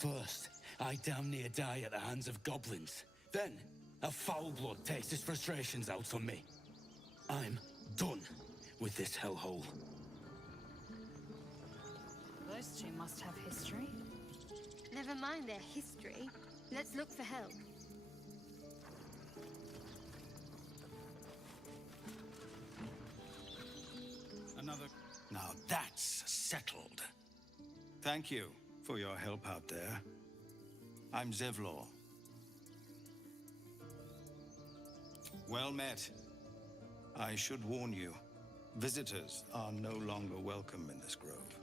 First, I damn near die at the hands of goblins. Then, a foul blood takes his frustrations out on me. I'm done with this hellhole. Those two must have history. Never mind their history. Let's look for help. Another... Now that's settled. Thank you for your help out there. I'm Zevlor. Well met. I should warn you, visitors are no longer welcome in this grove.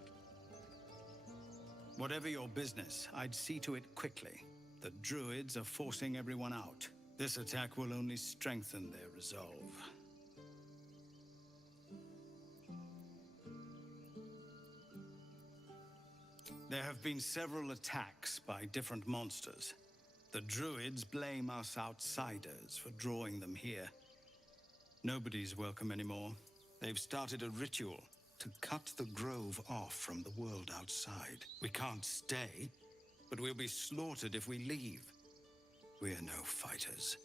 Whatever your business, I'd see to it quickly. The druids are forcing everyone out. This attack will only strengthen their resolve. There have been several attacks by different monsters. The druids blame us outsiders for drawing them here. Nobody's welcome anymore. They've started a ritual to cut the grove off from the world outside. We can't stay, but we'll be slaughtered if we leave. We're no fighters.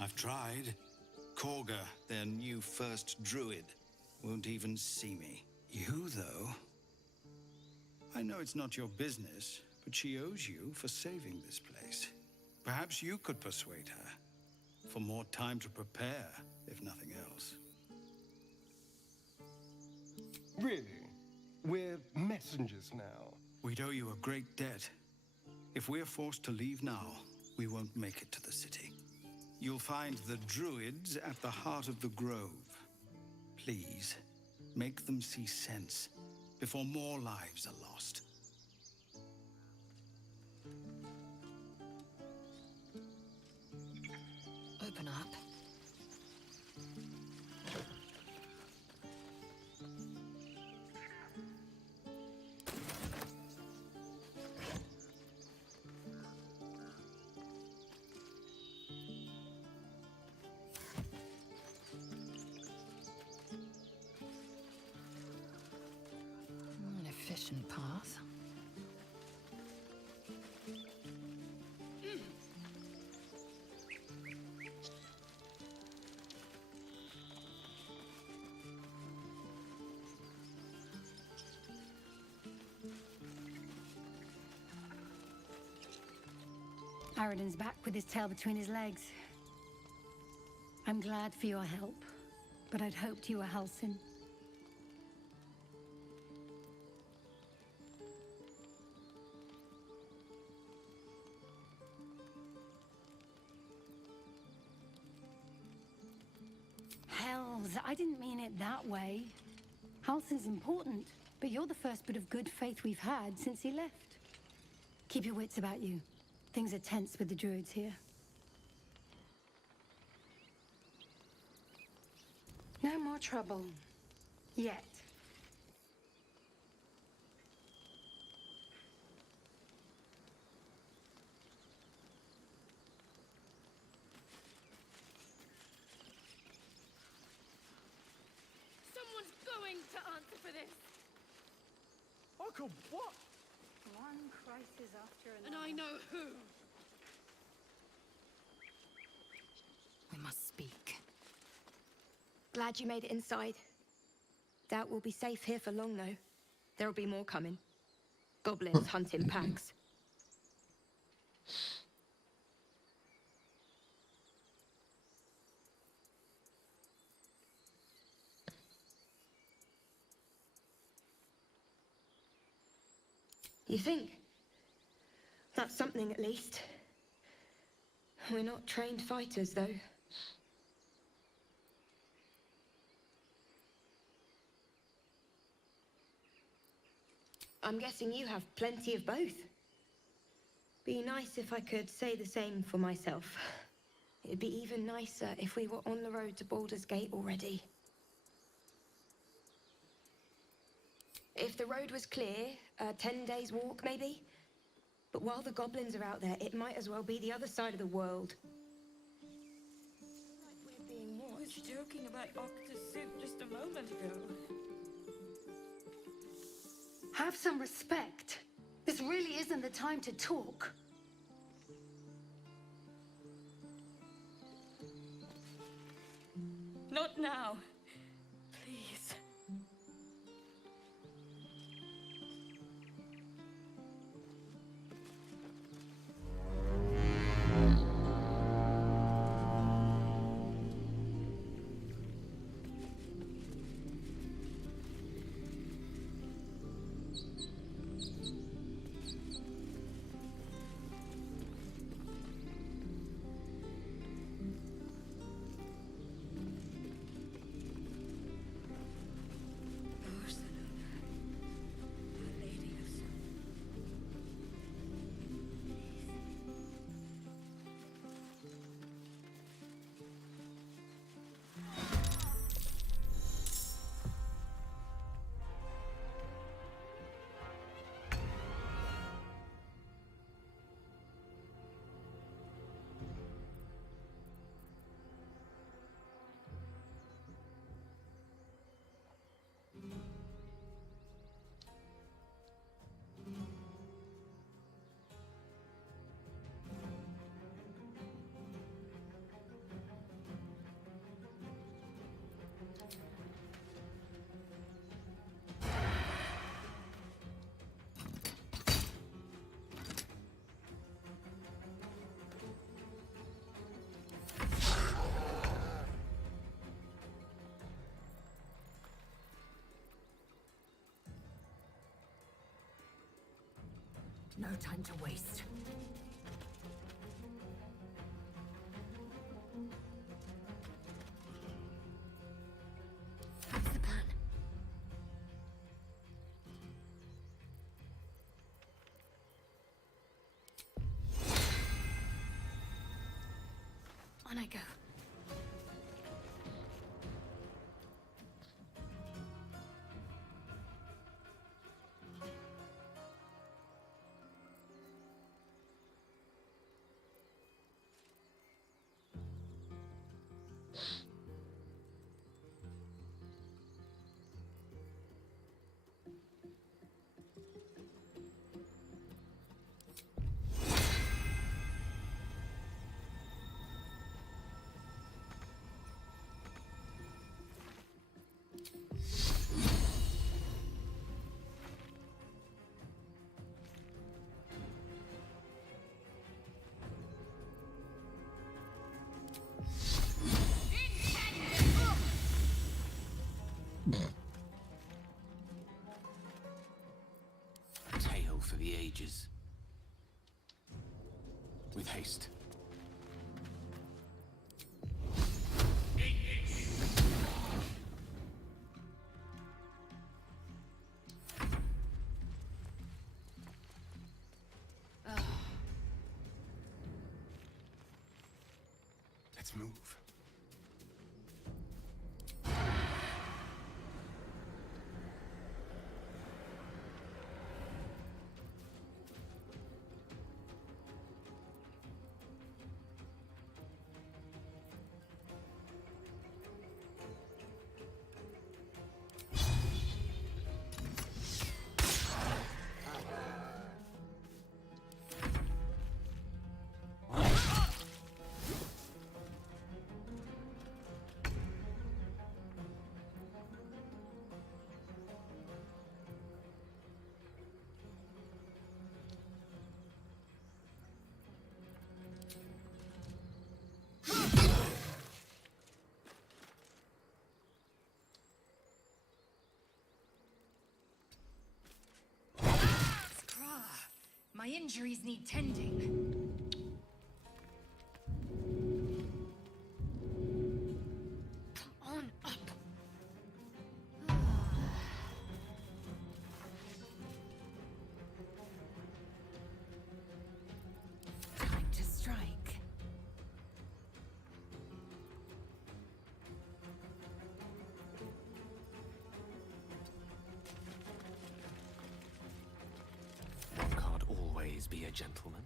I've tried. Korga, their new first druid, won't even see me. You, though? I know it's not your business, but she owes you for saving this place. Perhaps you could persuade her, for more time to prepare, if nothing else. Really? We're messengers now. We'd owe you a great debt. If we're forced to leave now, we won't make it to the city. You'll find the druids at the heart of the grove. Please, make them see sense before more lives are lost. Open up. An efficient path. Aradin's back with his tail between his legs. I'm glad for your help, but I'd hoped you were Halsin. Hells, I didn't mean it that way. Halsin's important, but you're the first bit of good faith we've had since he left. Keep your wits about you. Things are tense with the druids here. No more trouble. Yet. Someone's going to answer for this! Uncle, what? One crisis after And another. I know who! We must speak. Glad you made it inside. Doubt we'll be safe here for long, though. There'll be more coming. Goblins hunt in packs. You think? That's something, at least. We're not trained fighters, though. I'm guessing you have plenty of both. Be nice if I could say the same for myself. It'd be even nicer if we were on the road to Baldur's Gate already. If the road was clear, 10 days walk maybe? But while the goblins are out there, it might as well be the other side of the world. Weren't you joking about Octa's suit just a moment ago? Have some respect. This really isn't the time to talk. Not now. Please. No time to waste. What's the plan? On I go. A tale for the ages. With haste. Let's move. My injuries need tending. Come on up. Time to strike. One can't always be a gentleman.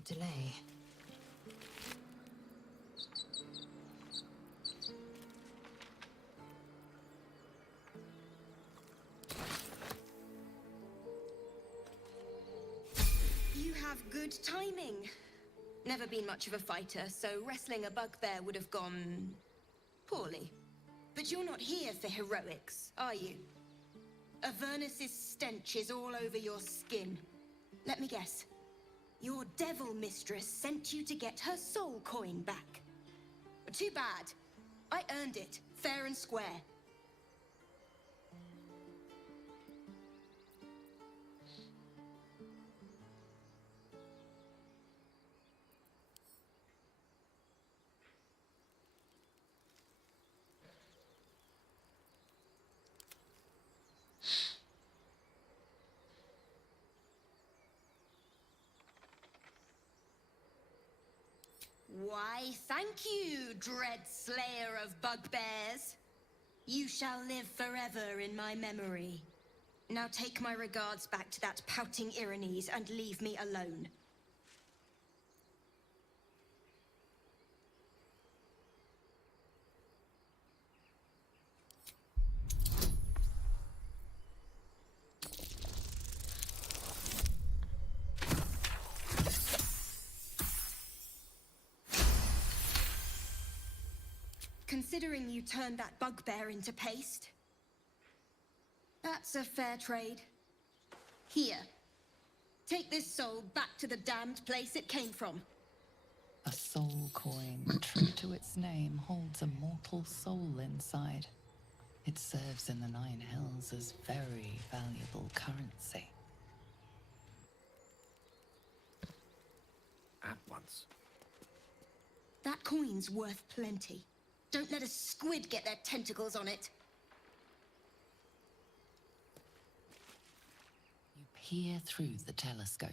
without delay. You have good timing. Never been much of a fighter, so wrestling a bugbear would have gone poorly. But you're not here for heroics, are you? Avernus's stench is all over your skin. Let me guess. Your devil mistress sent you to get her soul coin back. Too bad. I earned it, fair and square. Why, thank you, dread slayer of bugbears. You shall live forever in my memory. Now take my regards back to that pouting Irenes and leave me alone. Considering you turned that bugbear into paste, that's a fair trade. Here, take this soul back to the damned place it came from. A soul coin, true to its name, holds a mortal soul inside. It serves in the Nine Hells as very valuable currency. At once. That coin's worth plenty. Don't let a squid get their tentacles on it. You peer through the telescope.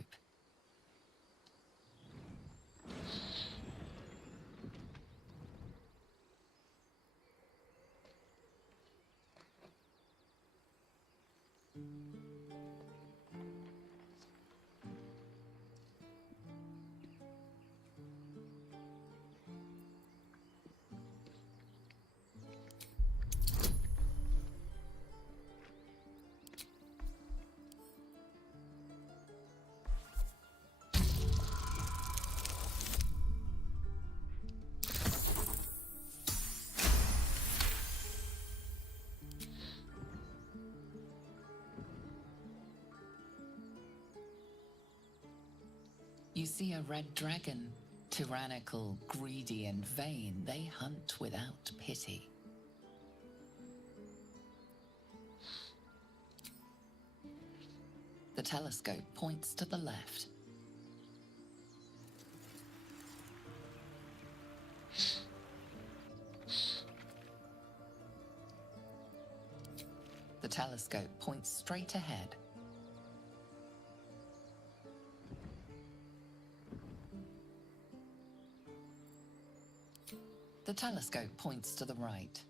You see a red dragon. Tyrannical, greedy, and vain, they hunt without pity. The telescope points to the left. The telescope points straight ahead. The telescope points to the right.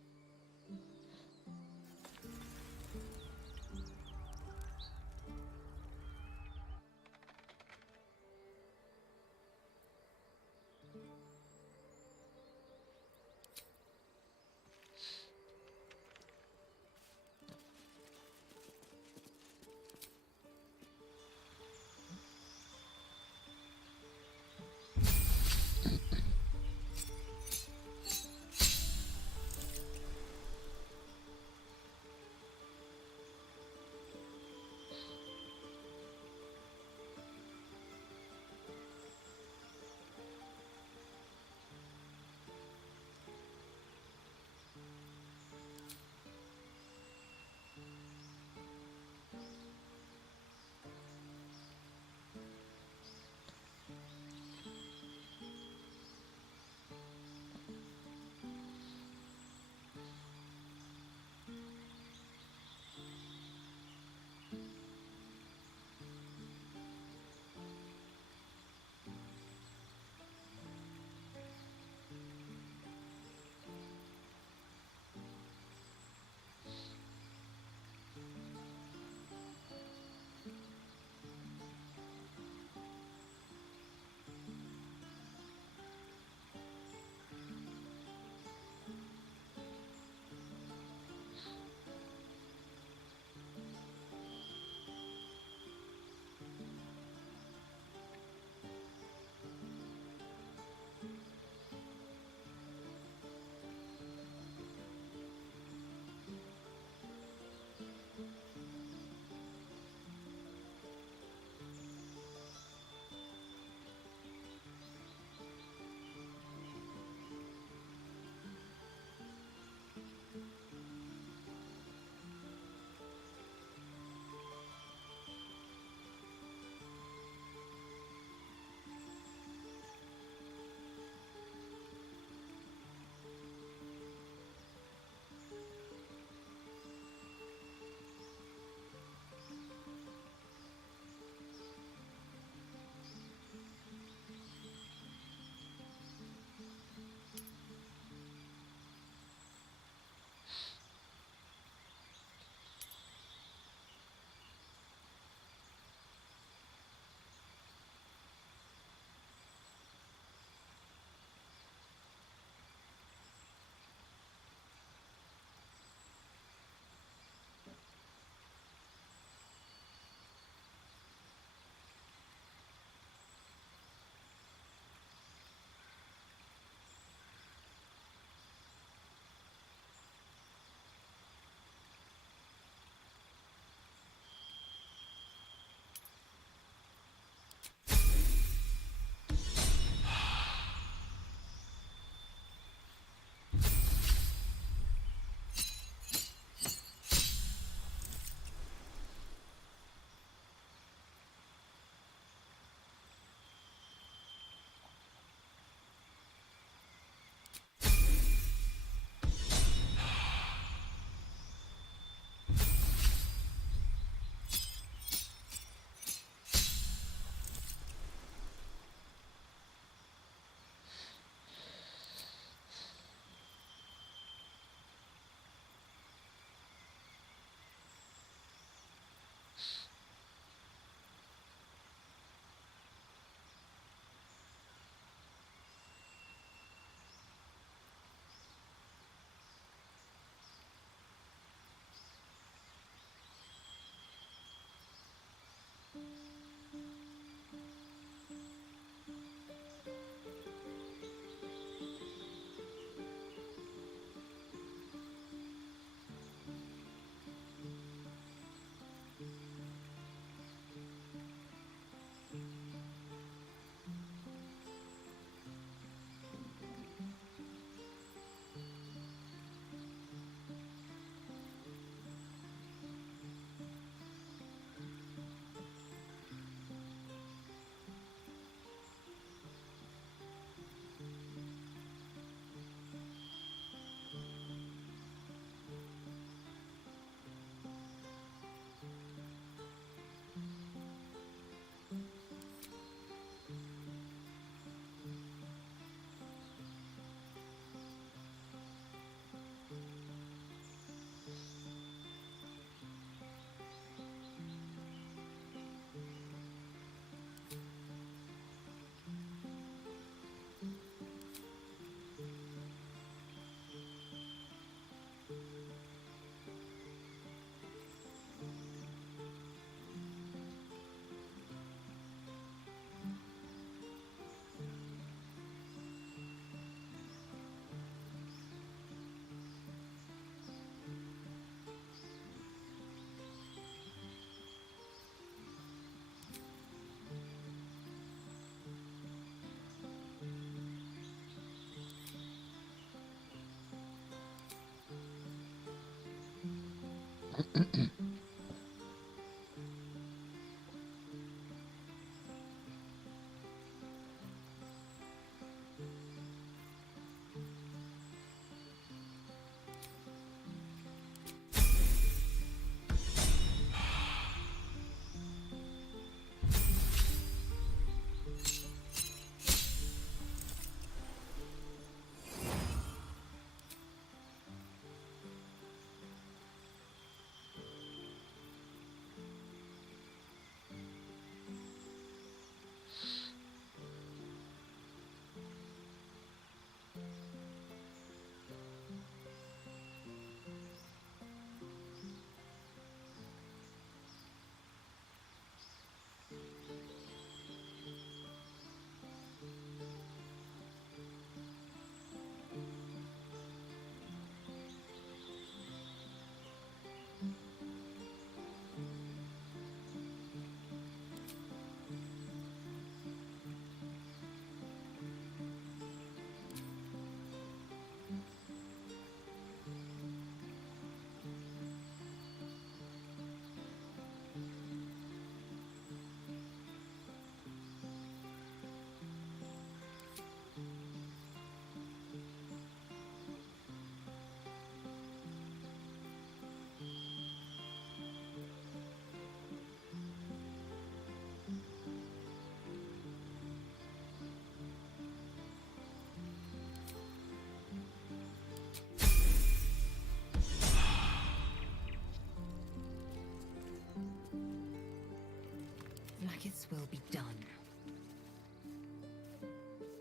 Blackets will be done.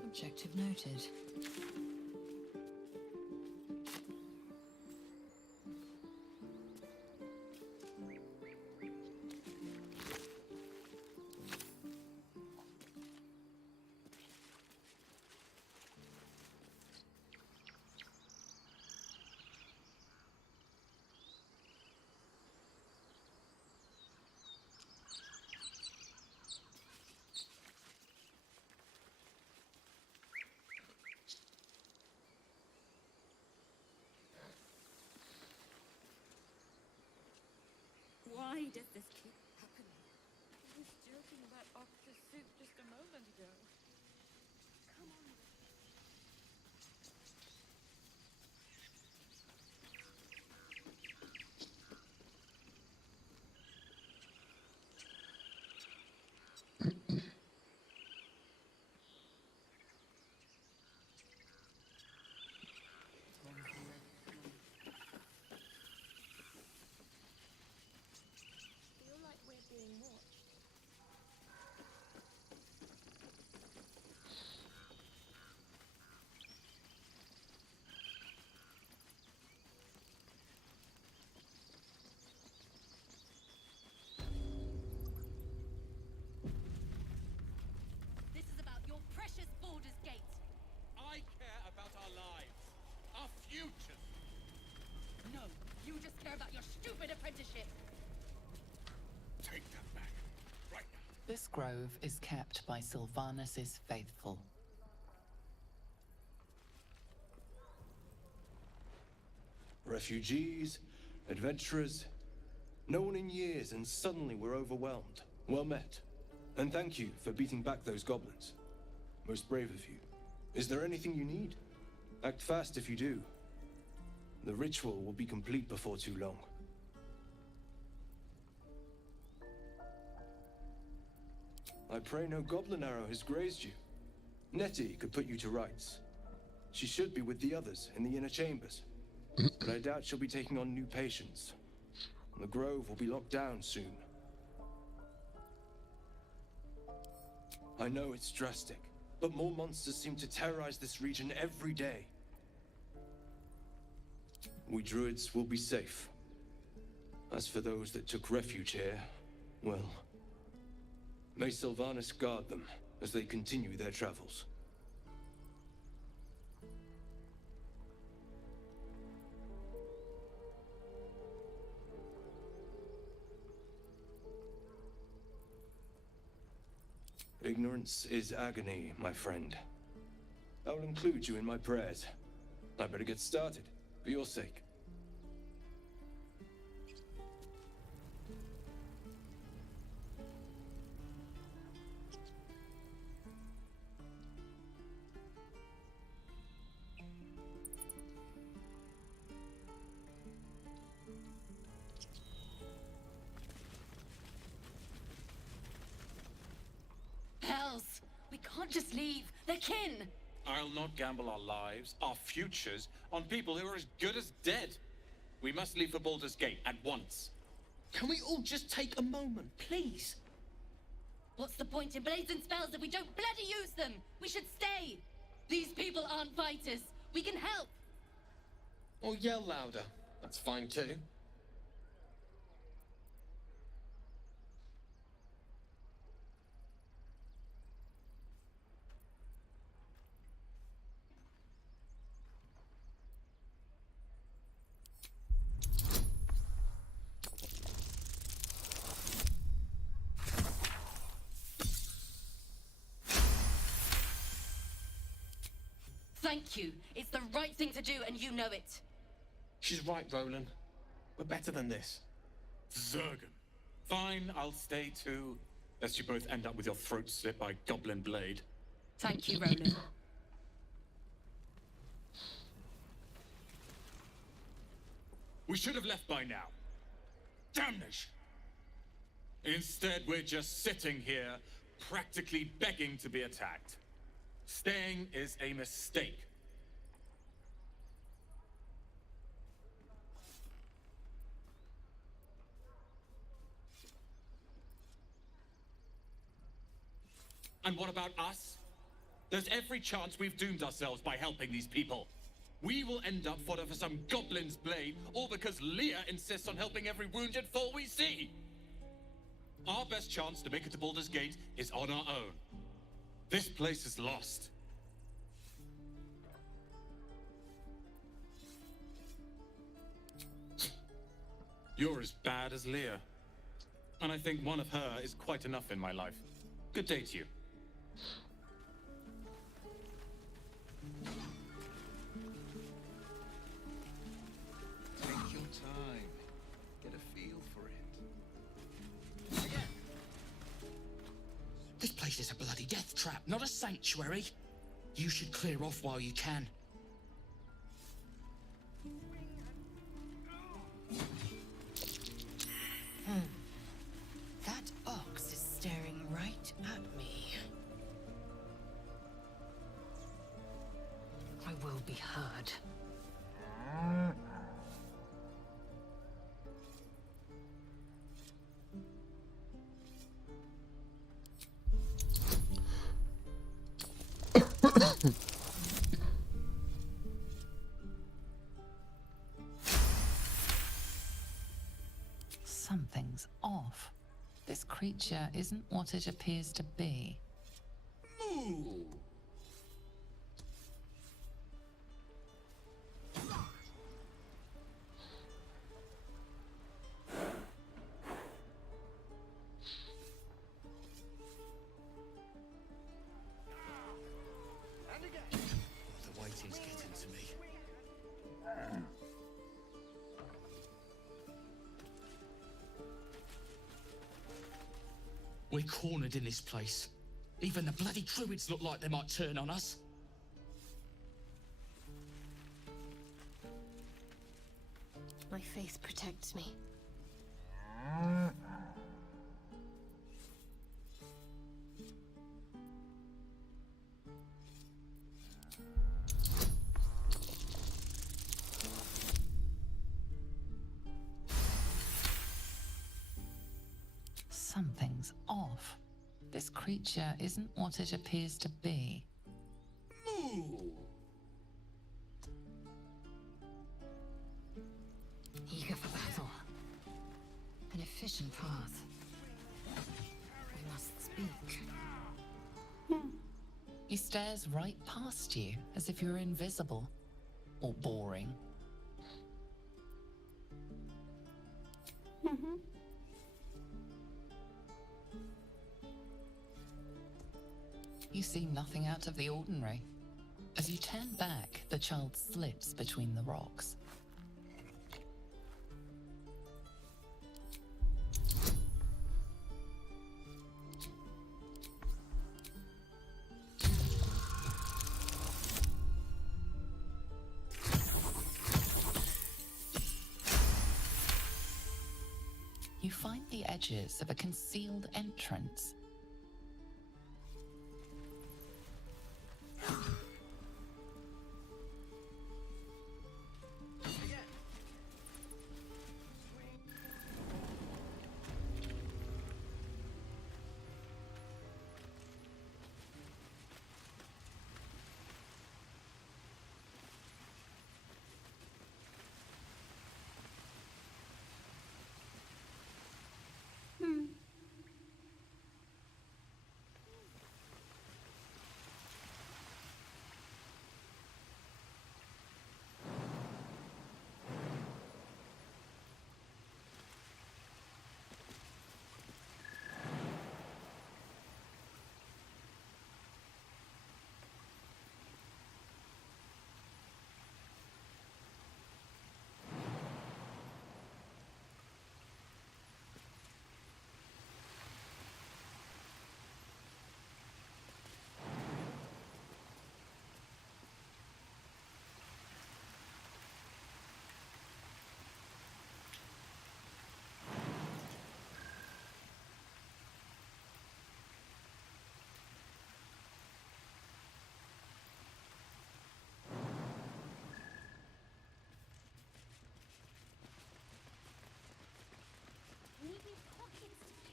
Objective noted. Why did this keep happening? I was joking about Octa's soup just a moment ago. Come on. Feel like we're being watched. This is about your precious Baldur's Gate. I care about our lives, our futures. No, you just care about your stupid apprenticeship. Take that back, right now. This grove is kept by Sylvanus' faithful. Refugees, adventurers, no one in years, and suddenly we're overwhelmed. Well met. And thank you for beating back those goblins. Most brave of you. Is there anything you need? Act fast if you do. The ritual will be complete before too long. I pray no goblin arrow has grazed you. Nettie could put you to rights. She should be with the others in the inner chambers. But I doubt she'll be taking on new patients. The grove will be locked down soon. I know it's drastic, but more monsters seem to terrorize this region every day. we druids will be safe. As for those that took refuge here, well, may Sylvanas guard them as they continue their travels. Ignorance is agony, my friend. I will include you in my prayers. I better get started, for your sake. Hells! We can't just leave. They're kin! I'll not gamble our lives, our futures, on people who are as good as dead. We must leave for Baldur's Gate at once. Can we all just take a moment, please? What's the point in blades and spells if we don't bloody use them? We should stay! These people aren't fighters. We can help! Or yell louder. That's fine too. Thank you. It's the right thing to do, and you know it. She's right, Roland. We're better than this. Zergan. Fine, I'll stay too. Lest you both end up with your throat slit by Goblin Blade. Thank you, Roland. We should have left by now. Damnation! Instead, we're just sitting here, practically begging to be attacked. Staying is a mistake. And what about us? There's every chance we've doomed ourselves by helping these people. We will end up fodder for some goblin's blade, all because Leah insists on helping every wounded foe we see. Our best chance to make it to Baldur's Gate is on our own. This place is lost. You're as bad as Leah. And I think one of her is quite enough in my life. Good day to you. Take your time. Get a feel for it. This place is a bloody death trap, not a sanctuary. You should clear off while you can. That ox is staring right at me. I will be heard. Something's off. This creature isn't what it appears to be. Moo! The waiting's getting to me. We're cornered in this place. Even the bloody druids look like they might turn on us. My faith protects me. Something's off. This creature isn't what it appears to be. Moo! hidden path. We must speak. He stares right past you, as if you're invisible. Or boring. You see nothing out of the ordinary. As you turn back, the child slips between the rocks. You find the edges of a concealed entrance.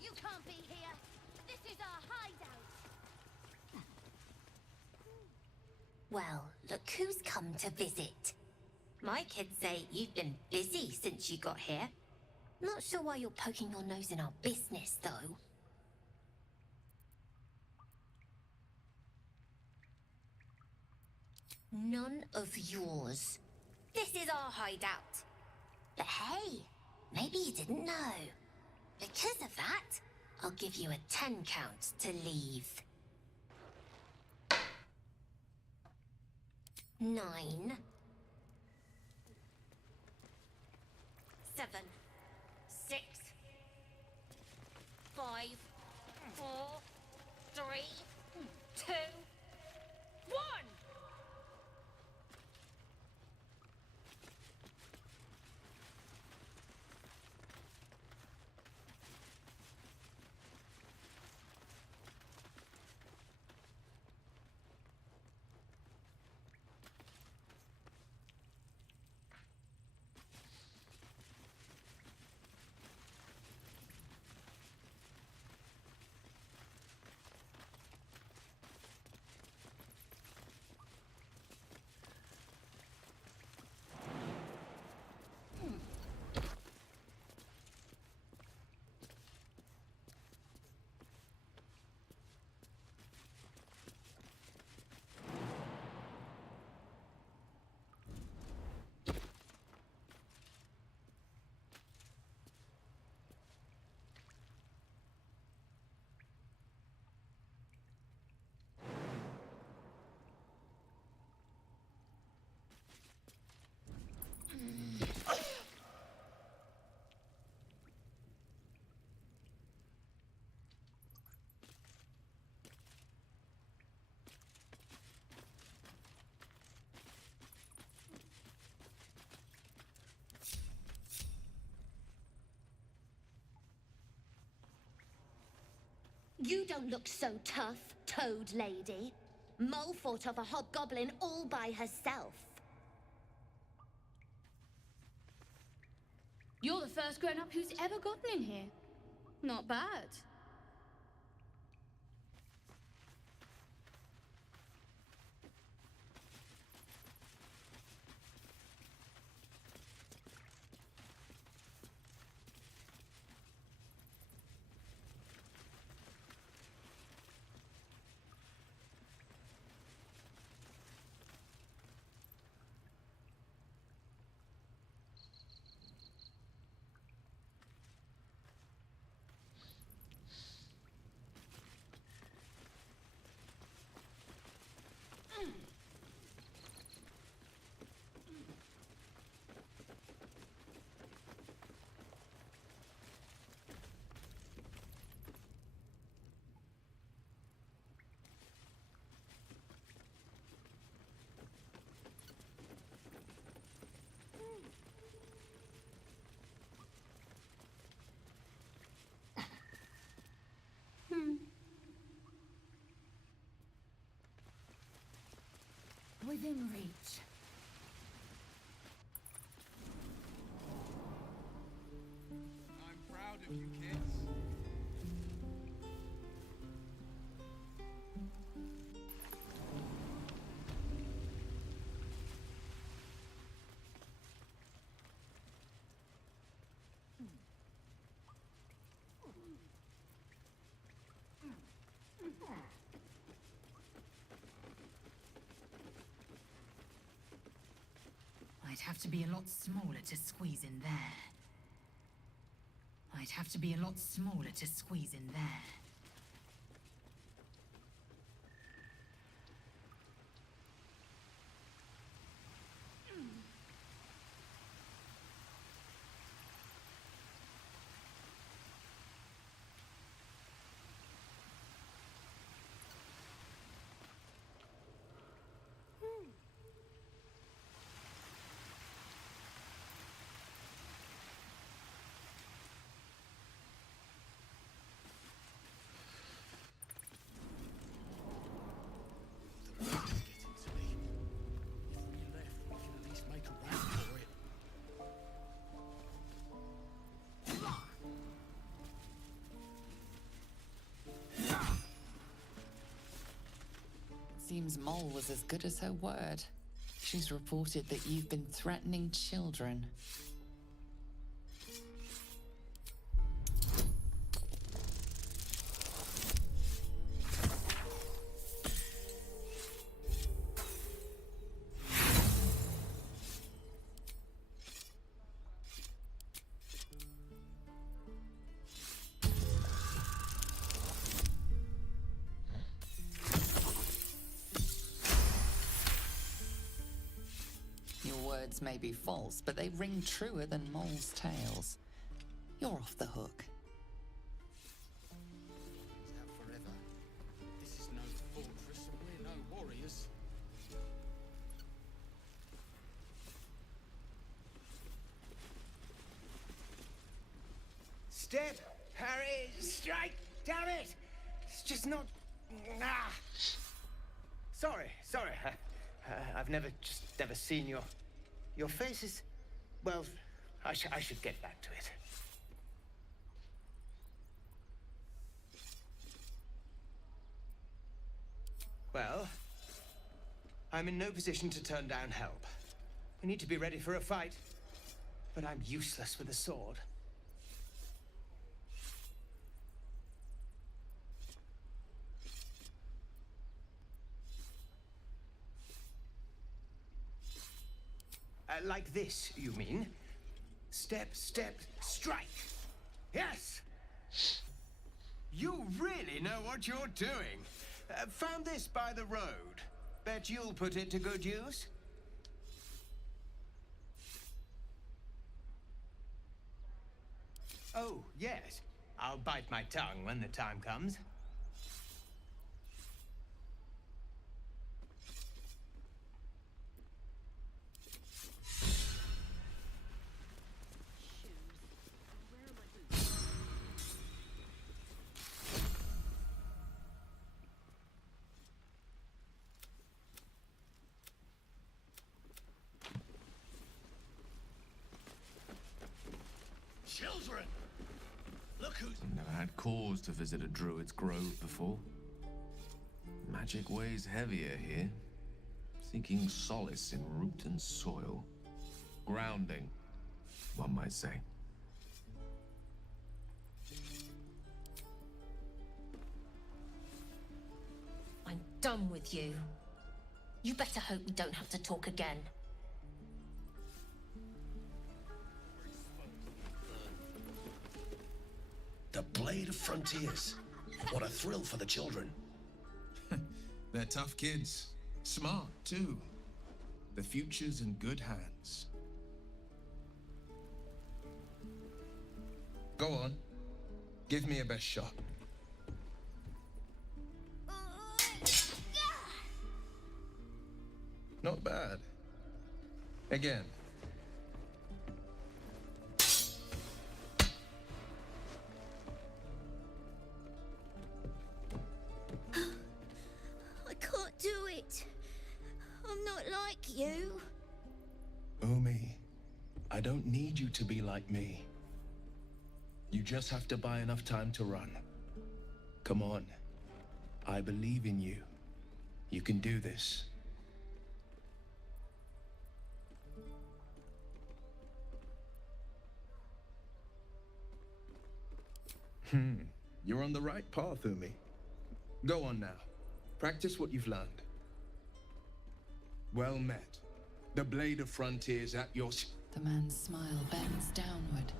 You can't be here. This is our hideout. Well, look who's come to visit. My kids say you've been busy since you got here. Not sure why you're poking your nose in our business, though. None of yours. This is our hideout. But hey, maybe you didn't know. Because of that, I'll give you a 10 count to leave. 9. 7. 6. 5. 4. 3. 2. 1! You don't look so tough, Toad Lady. Mole fought off a hobgoblin all by herself. You're the first grown-up who's ever gotten in here. Not bad. within reach. I'm proud of you, kids. I'd have to be a lot smaller to squeeze in there. I'd have to be a lot smaller to squeeze in there. Seems Mole was as good as her word. She's reported that you've been threatening children. Words may be false, but they ring truer than Mole's tales. You're off the hook. Forever. This is no fortress, and we're no warriors. Step, Harry, strike, damn it! It's just not... Ah! Sorry. I've never seen your face is... Well, I should get back to it. Well, I'm in no position to turn down help. We need to be ready for a fight, but I'm useless with a sword. Like this, you mean? Step, strike. Yes! You really know what you're doing. Found this by the road. Bet you'll put it to good use. Oh, yes. I'll bite my tongue when the time comes. Children! Look who's... Never had cause to visit a druid's grove before. Magic weighs heavier here. Seeking solace in root and soil. Grounding, one might say. I'm done with you. You better hope we don't have to talk again. The Blade of Frontiers. What a thrill for the children. They're tough kids. Smart, too. The future's in good hands. Go on. Give me a best shot. Not bad. Again. I can't do it. I'm not you. Umi, I don't need you to be like me. You just have to buy enough time to run. Come on. I believe in you. You can do this. You're on the right path, Umi. Go on now. Practice what you've learned. Well met. The Blade of Frontiers at your... The man's smile bends downward,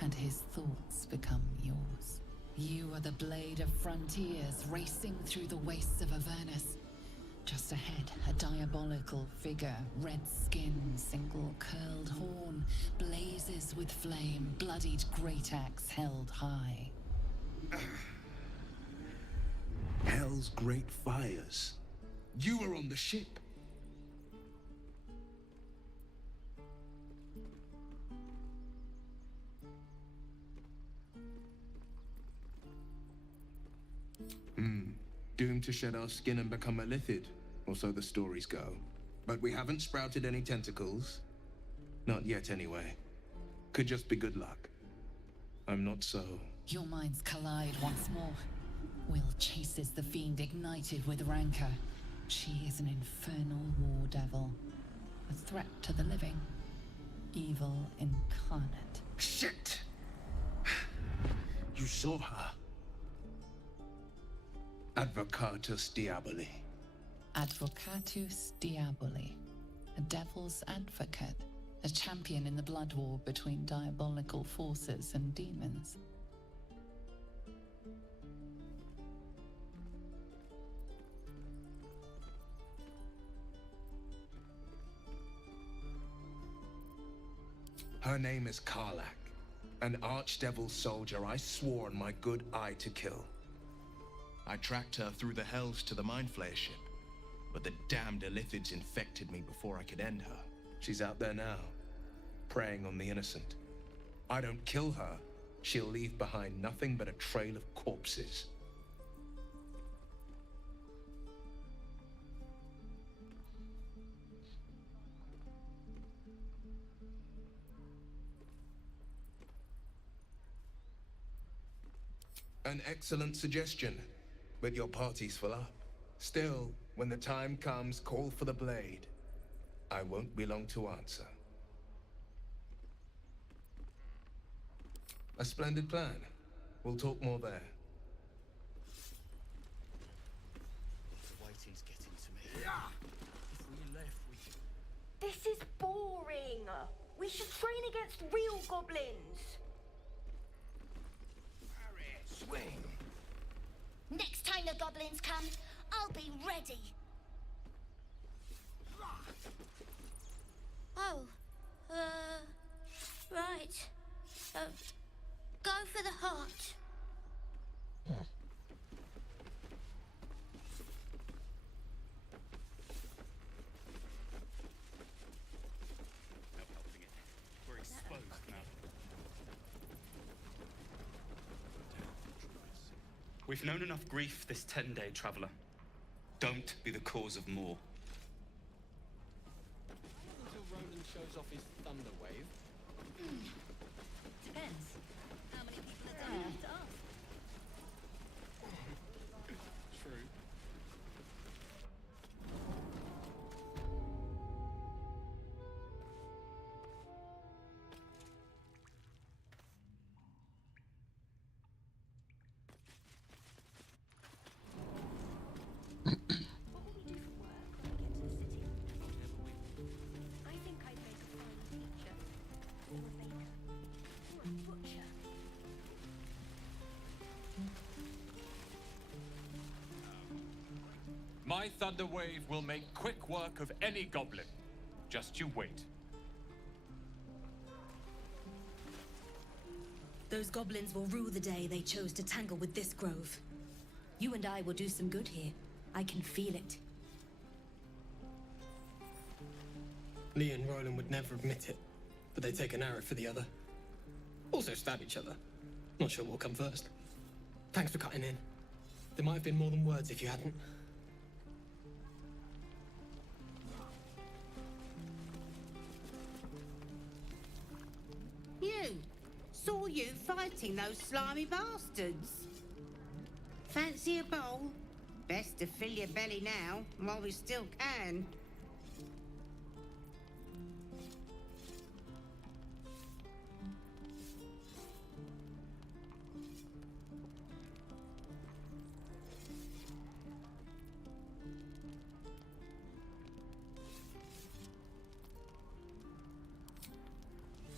and his thoughts become yours. You are the Blade of Frontiers racing through the wastes of Avernus. Just ahead, a diabolical figure, red skin, single curled horn, blazes with flame, bloodied great axe held high. Hell's great fires. You were on the ship. Doomed to shed our skin and become a lithid, or so the stories go. But we haven't sprouted any tentacles. Not yet, anyway. Could just be good luck. I'm not so... Your minds collide once more. Will chases the fiend ignited with rancor. She is an infernal war devil. A threat to the living. Evil incarnate. Shit! You saw her. Advocatus Diaboli. Advocatus Diaboli. A devil's advocate. A champion in the blood war between diabolical forces and demons. Her name is Karlach, an archdevil soldier I swore on my good eye to kill. I tracked her through the hells to the Mindflayer ship, but the damned Illithids infected me before I could end her. She's out there now, preying on the innocent. I don't kill her, she'll leave behind nothing but a trail of corpses. An excellent suggestion, but your party's full up. Still, when the time comes, call for the blade. I won't be long to answer. A splendid plan. We'll talk more there. The waiting's getting to me. If we left, we could... This is boring. We should train against real goblins. Swing. Next time the goblins come, I'll be ready. Oh, right. Go for the heart. No helping it. We're exposed now. We've known enough grief this 10-day traveler. Don't be the cause of more. Until Roland shows off his thunder wave. Depends. How many people are down to ask? True. I think I'd make a fine teacher, or a baker, or a butcher. My thunder wave will make quick work of any goblin. Just you wait. Those goblins will rue the day they chose to tangle with this grove. You and I will do some good here. I can feel it. Lee and Roland would never admit it, but they take an arrow for the other. Also stab each other. Not sure what will come first. Thanks for cutting in. There might have been more than words if you hadn't. saw you fighting those slimy bastards. Fancy a bowl? Best to fill your belly now, while we still can.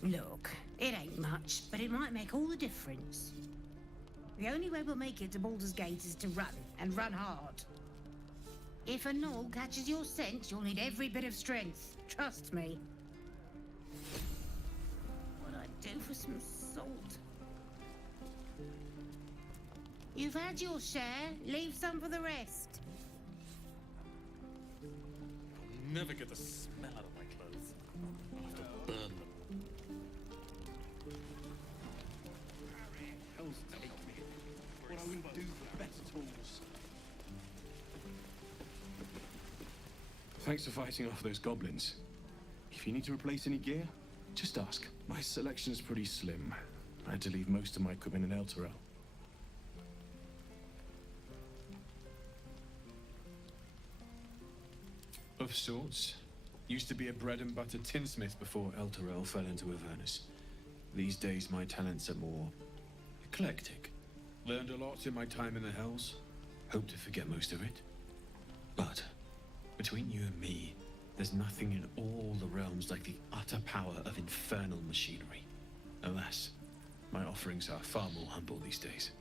Look, it ain't much, but it might make all the difference. The only way we'll make it to Baldur's Gate is to run, and run hard. If a gnoll catches your scent, you'll need every bit of strength. Trust me. What I'd do for some salt. You've had your share. Leave some for the rest. I'll never get the smell out of my clothes. I'll have to burn them. Hell's take me. What I wouldn't do for better tools. Thanks for fighting off those goblins. If you need to replace any gear, just ask. My selection's pretty slim. I had to leave most of my equipment in Elturel. Of sorts. Used to be a bread and butter tinsmith before Elturel fell into Avernus. These days my talents are more eclectic. Learned a lot in my time in the Hells. Hope to forget most of it. But between you and me, there's nothing in all the realms like the utter power of infernal machinery. Alas, my offerings are far more humble these days.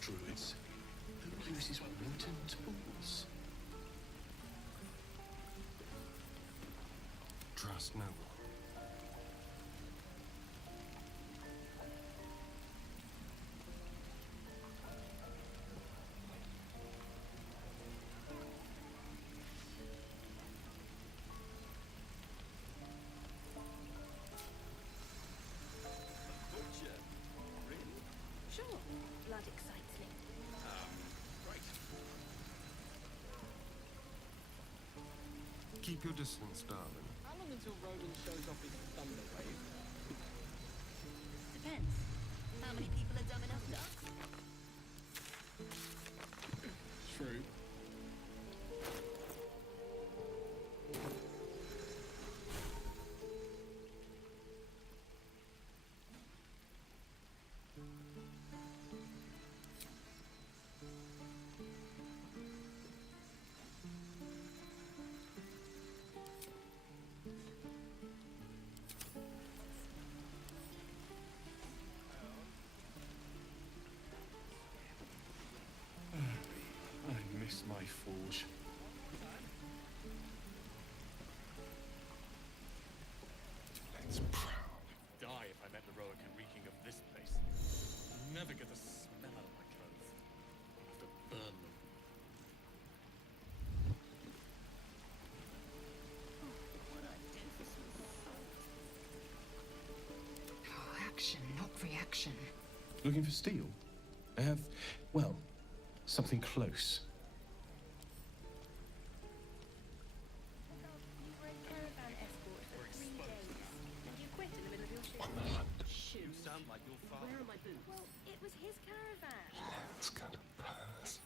Druids. Who uses wooden tools? Trust no one. Butcher. Really? Blood excites me. Right. Keep your distance, darling. How long until Roland shows off his thunder wave? Depends. How many people are dumb enough to ask? True. I miss my forge. It's proud. Die if I met the Roakan reeking of this place. Never get the smell out of my clothes. I'll have to burn them. Oh, action, not reaction. Looking for steel? I have, well, something close. You were a caravan escort for 3 days, and you quit in the middle of your shift. On the hunt. You sound like your father. Where are my boots? Well, it was his caravan. Let's go to pass.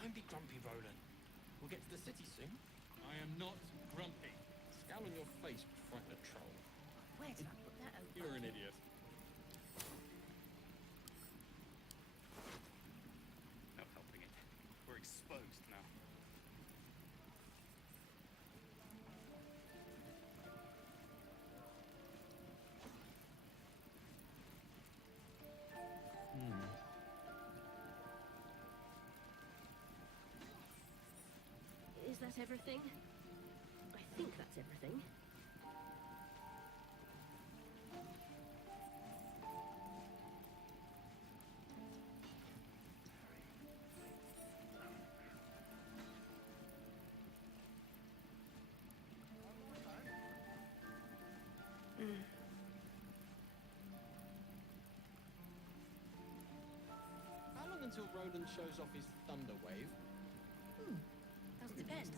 Don't be grumpy, Roland. We'll get to the city soon. I am not grumpy. Scowl on your face would frighten a troll. Where did I put that over? You're an idiot. No helping it. We're exposed now. Is that everything? I think that's everything. How long until Roland shows off his thunder wave? Depends.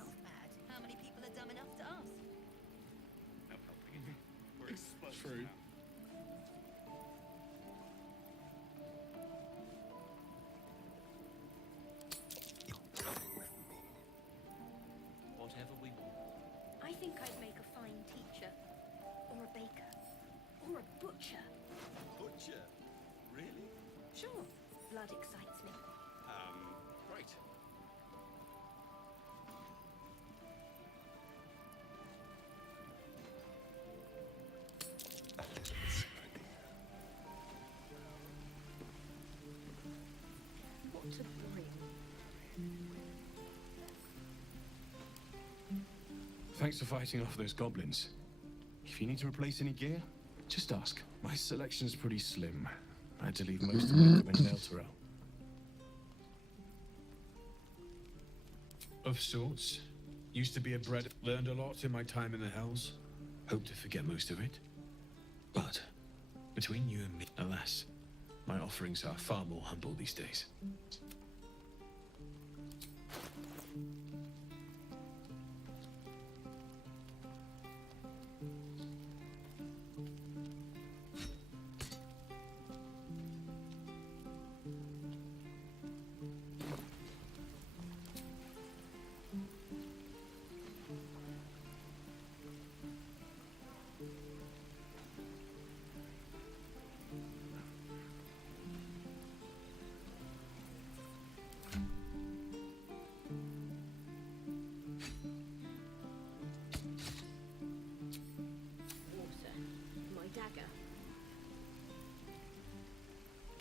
How many people are dumb enough to ask? No helping it. We're exposed True. now. Whatever we want. I think I'd make a fine teacher, or a baker, or a butcher. Butcher? Really? Sure, blood excites me. Right. What to bring? Thanks for fighting off those goblins. If you need to replace any gear, just ask. My selection's pretty slim. I had to leave most of my equipment in Elturel. Of sorts. Used to be a bred. Learned a lot in my time in the Hells. Hope to forget most of it. But between you and me, alas, my offerings are far more humble these days.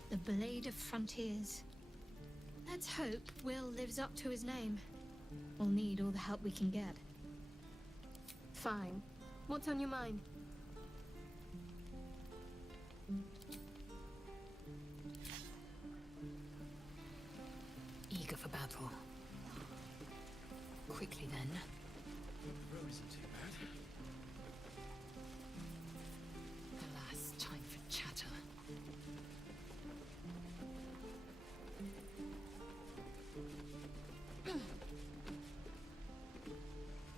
The Blade of Frontiers. Let's hope Will lives up to his name. We'll need all the help we can get. Fine. What's on your mind? Eager for battle. Quickly then. Road isn't too bad. Alas, time for chatter.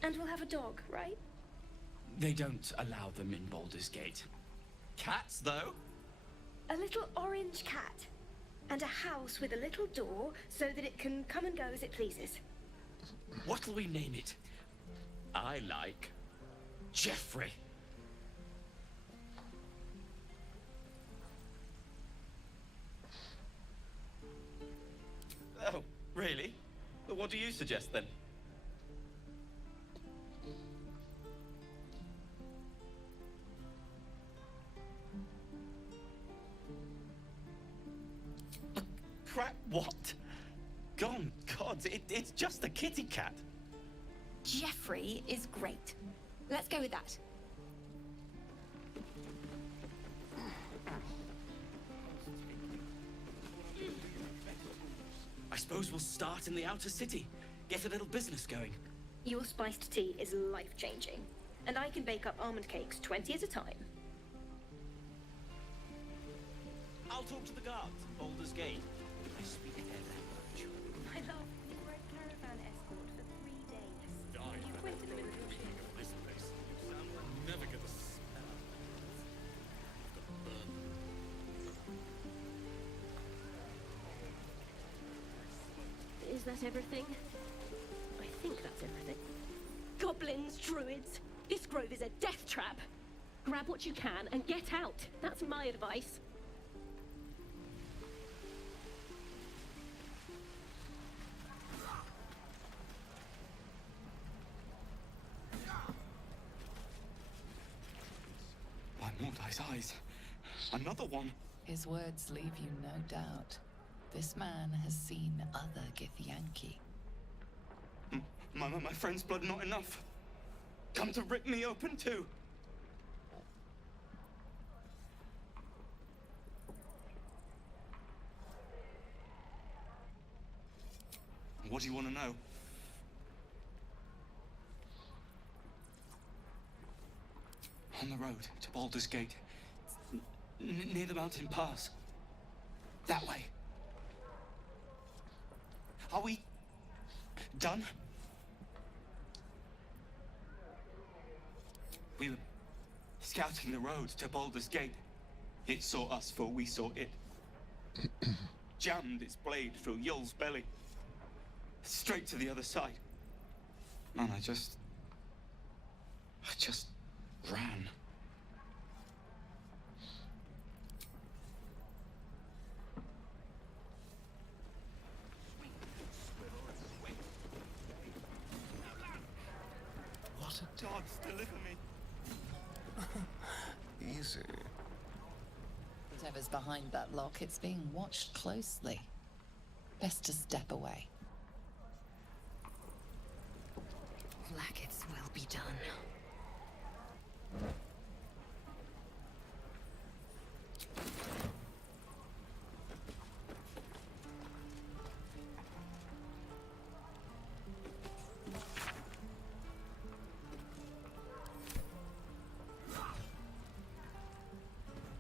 And we'll have a dog, right? They don't allow them in Baldur's Gate. Cats, though? A little orange cat. And a house with a little door so that it can come and go as it pleases. What'll we name it? I like Jeffrey. Oh, really? But what do you suggest then? Crap, what? Gone, gods, it's just a kitty cat. Jeffrey is great. Let's go with that. I suppose we'll start in the outer city. Get a little business going. Your spiced tea is life-changing. And I can bake up almond cakes 20 at a time. I'll talk to the guards at Baldur's Gate. I speak their language. My love, we're a caravan escort for 3 days. You quit in the middle of your shift. This place. Sam will never get the smell. Is that everything? I think that's everything. Goblins, druids. This grove is a death trap. Grab what you can and get out. That's my advice. By Mordai's eyes. Another one. His words leave you no doubt. This man has seen other Githyanki. My friend's blood not enough. Come to rip me open too. What do you want to know? On the road to Baldur's Gate. Near the mountain pass. That way. Are we done? We were scouting the road to Baldur's Gate. It saw us, for we saw it. Jammed its blade through Yul's belly. Straight to the other side. And I just ran. What a Gods, deliver me. Easy. Whatever's behind that lock, it's being watched closely. Best to step away. Blackets will be done.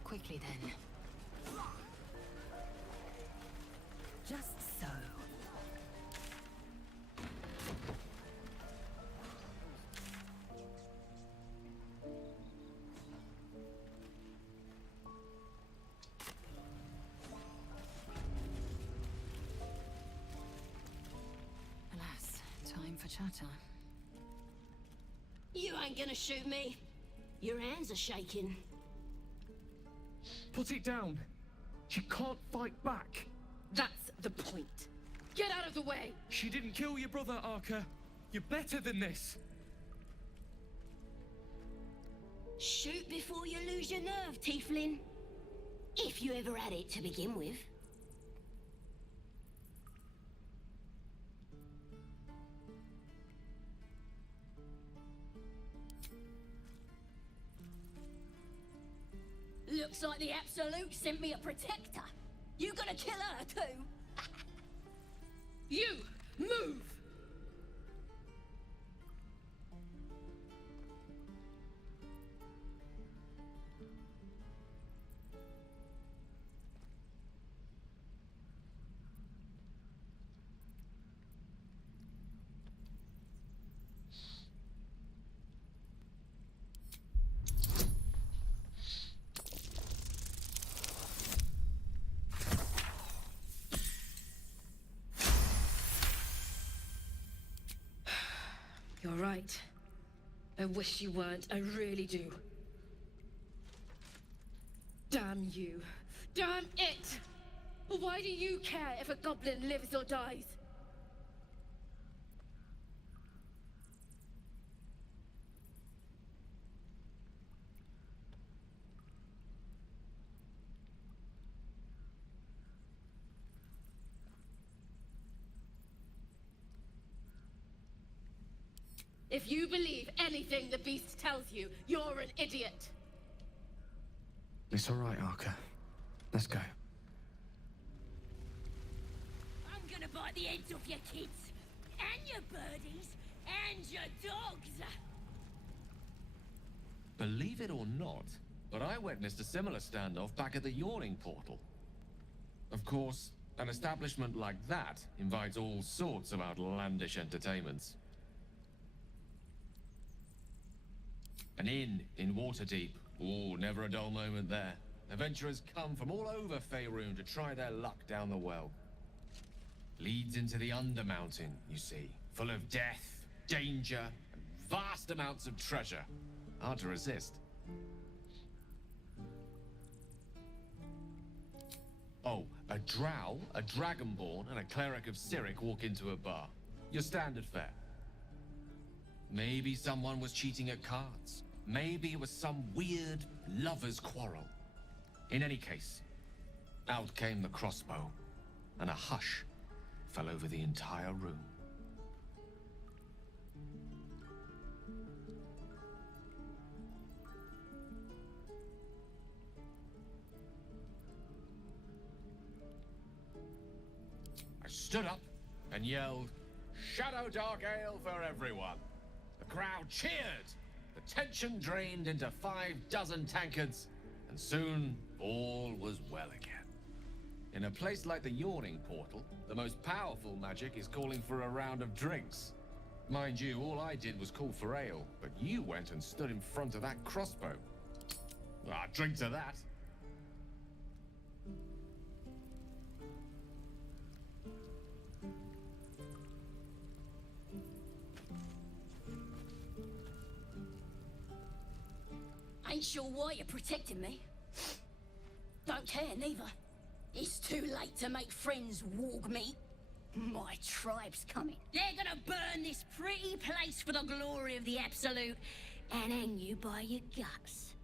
Quickly then. Just so. Alas, time for chatter. You ain't gonna shoot me. Your hands are shaking. Put it down. She can't fight back. That's the point. Get out of the way! She didn't kill your brother, Arca. You're better than this. Shoot before you lose your nerve, Tiefling. If you ever had it to begin with. Looks like the Absolute sent me a protector. You gonna kill her too? You, move! You're right. I wish you weren't. I really do. Damn you. Damn it! Why do you care if a goblin lives or dies? If you believe anything the beast tells you, you're an idiot. It's all right, Arca. Let's go. I'm gonna bite the heads off your kids, and your birdies, and your dogs. Believe it or not, but I witnessed a similar standoff back at the Yawning Portal. Of course, an establishment like that invites all sorts of outlandish entertainments. An inn in Waterdeep. Ooh, never a dull moment there. Adventurers come from all over Faerun to try their luck down the well. Leads into the Undermountain, you see. Full of death, danger, and vast amounts of treasure. Hard to resist. Oh, a drow, a dragonborn, and a cleric of Cyric walk into a bar. Your standard fare. Maybe someone was cheating at cards. Maybe it was some weird lover's quarrel. In any case, out came the crossbow, and a hush fell over the entire room. I stood up and yelled, "Shadow Dark Ale for everyone!" The crowd cheered. The tension drained into 6 tankards, and soon all was well again. In a place like the Yawning Portal, the most powerful magic is calling for a round of drinks. Mind you, all I did was call for ale, but you went and stood in front of that crossbow. Ah, drink to that. Ain't sure why you're protecting me. Don't care, neither. It's too late to make friends, warg meat. My tribe's coming. They're gonna burn this pretty place for the glory of the Absolute and hang you by your guts.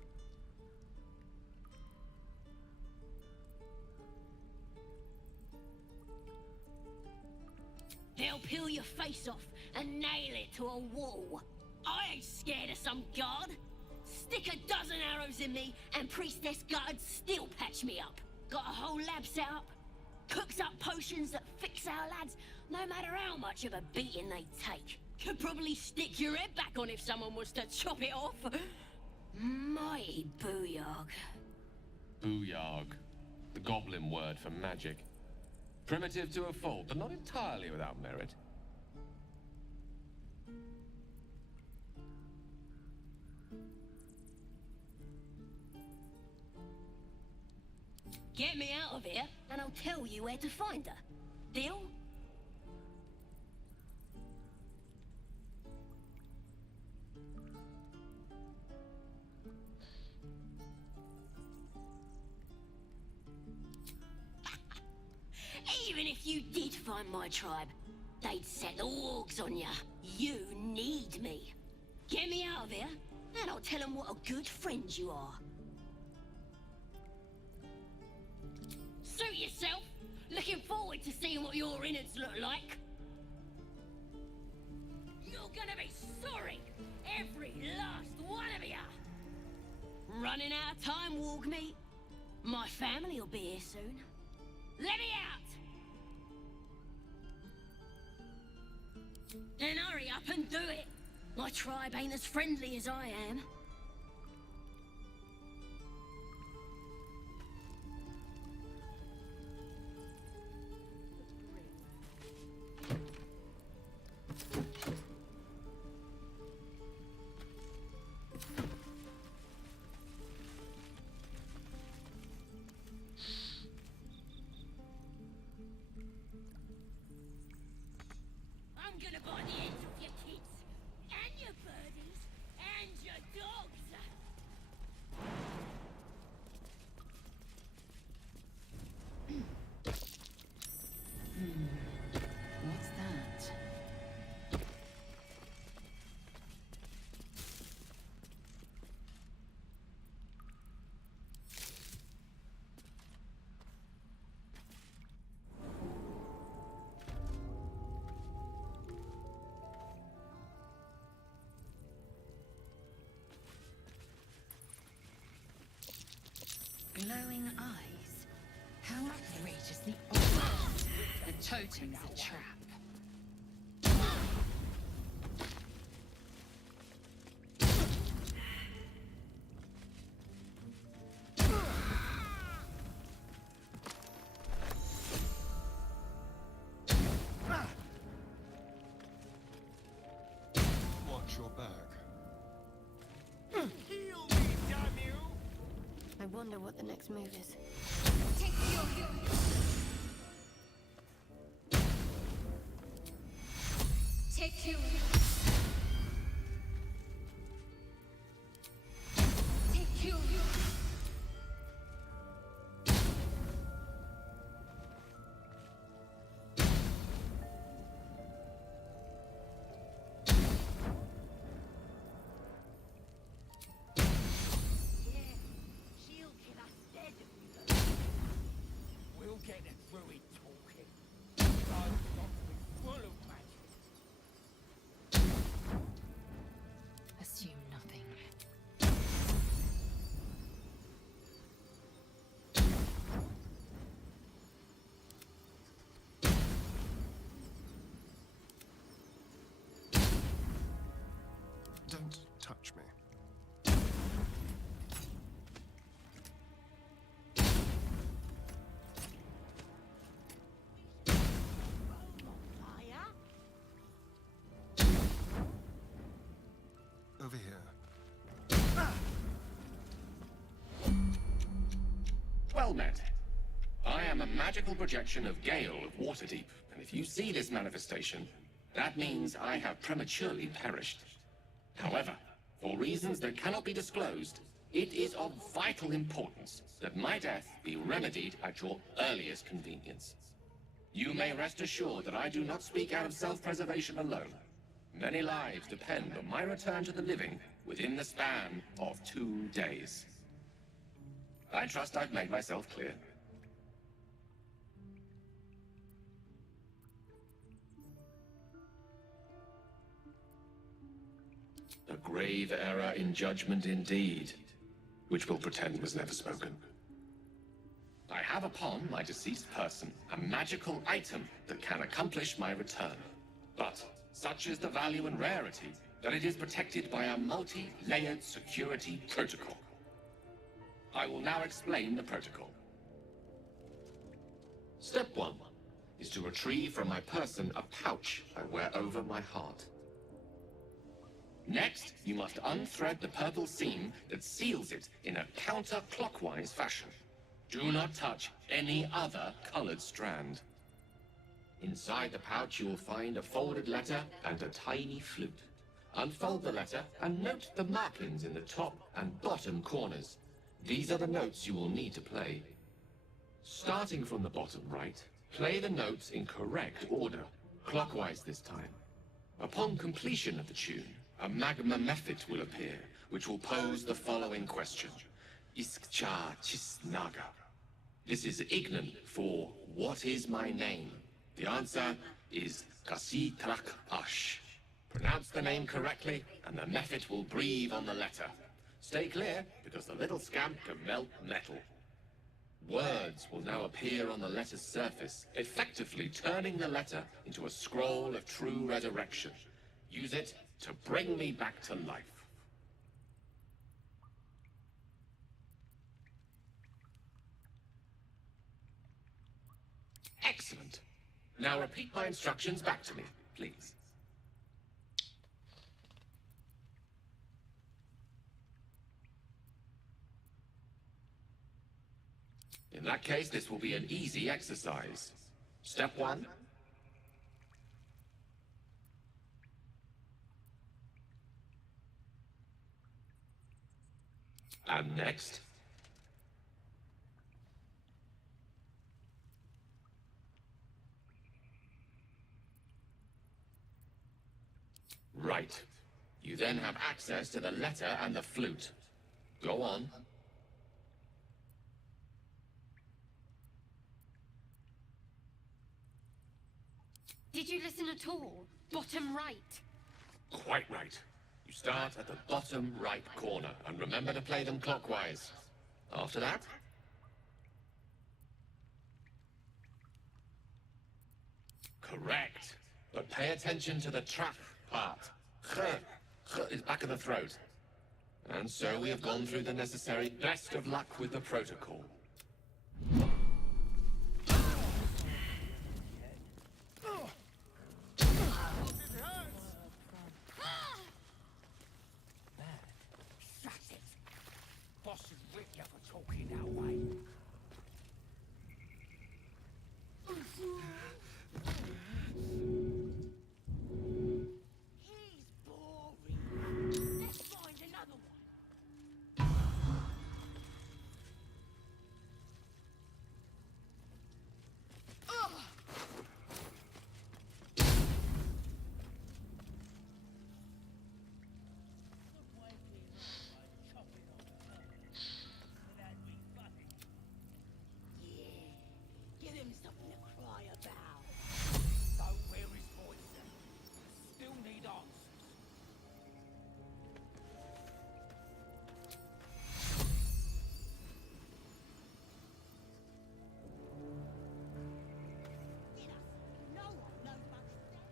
They'll peel your face off and nail it to a wall. I ain't scared of some guard. Stick a dozen arrows in me, and Priestess Guards still patch me up. Got a whole lab set up. Cooks up potions that fix our lads, no matter how much of a beating they take. Could probably stick your head back on if someone was to chop it off. Mighty booyarg. Booyarg. The goblin word for magic. Primitive to a fault, but not entirely without merit. Get me out of here, and I'll tell you where to find her. Deal? Even if you did find my tribe, they'd set the wargs on ya. You need me. Get me out of here, and I'll tell them what a good friend you are. Suit yourself. Looking forward to seeing what your innards look like. You're gonna be sorry, every last one of you. Running out of time, warg meat. My family will be here soon. Let me out! Then hurry up and do it! My tribe ain't as friendly as I am. I'm gonna buy the ends of your kids, and your birdies, and your dogs! What's that? Glowing eyes? How outrageously obvious. The totem's a trap. Watch your back. I wonder what the next move is. Take you. Take you. She'll kill us dead if we don't. We'll get the druid talking. I've got to be full of magic. Assume nothing. Don't touch me. Fire? Over here. Well met. I am a magical projection of Gale of Waterdeep, and if you see this manifestation, that means I have prematurely perished. However, for reasons that cannot be disclosed, it is of vital importance that my death be remedied at your earliest convenience. You may rest assured that I do not speak out of self-preservation alone. Many lives depend on my return to the living within the span of 2 days. I trust I've made myself clear. A grave error in judgment indeed, which will pretend was never spoken. I have upon my deceased person a magical item that can accomplish my return. But such is the value and rarity that it is protected by a multi-layered security protocol. I will now explain the protocol. Step 1 is to retrieve from my person a pouch I wear over my heart. Next, you must unthread the purple seam that seals it in a counterclockwise fashion. Do not touch any other colored strand. Inside the pouch, you will find a folded letter and a tiny flute. Unfold the letter and note the markings in the top and bottom corners. These are the notes you will need to play. Starting from the bottom right, play the notes in correct order, clockwise this time. Upon completion of the tune, a magma method will appear, which will pose the following question. Iskcha Chisnaga. This is Ignan for what is my name? The answer is Kasitrak Ash. Pronounce the name correctly, and the method will breathe on the letter. Stay clear, because the little scamp can melt metal. Words will now appear on the letter's surface, effectively turning the letter into a scroll of true resurrection. Use it to bring me back to life. Excellent. Now repeat my instructions back to me, please. In that case, this will be an easy exercise. Step 1. And next. Right. You then have access to the letter and the flute. Go on. Did you listen at all? Bottom right. Quite right. You start at the bottom right corner, and remember to play them clockwise. After that? Correct. But pay attention to the trap part. Ch is back of the throat. And so we have gone through the necessary best of luck with the protocol. Boss should whip you for talking that way. He's boring. Let's find another one. Give him something to cry about. Don't wear his voice then. Still need answers. No one knows much dead.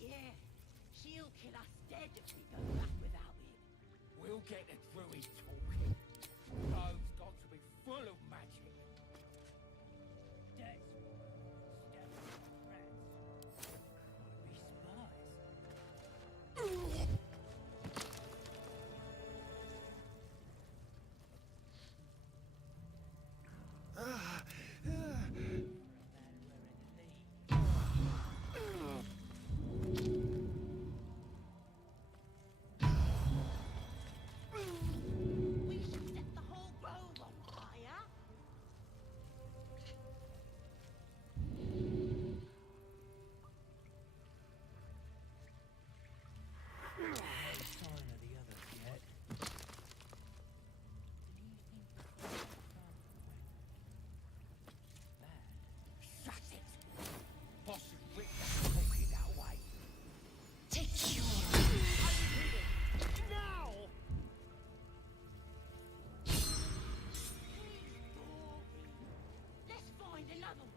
Yeah, she'll kill us dead if we go back without him. We'll get the druid talking. Rogue's got to be full of magic. Dead. Step rats. Wanna be spies? We should set the whole grove on fire. No sign of the others yet. Shut it! Boss should whip you talking that way. Take you. Now! Let's find another one.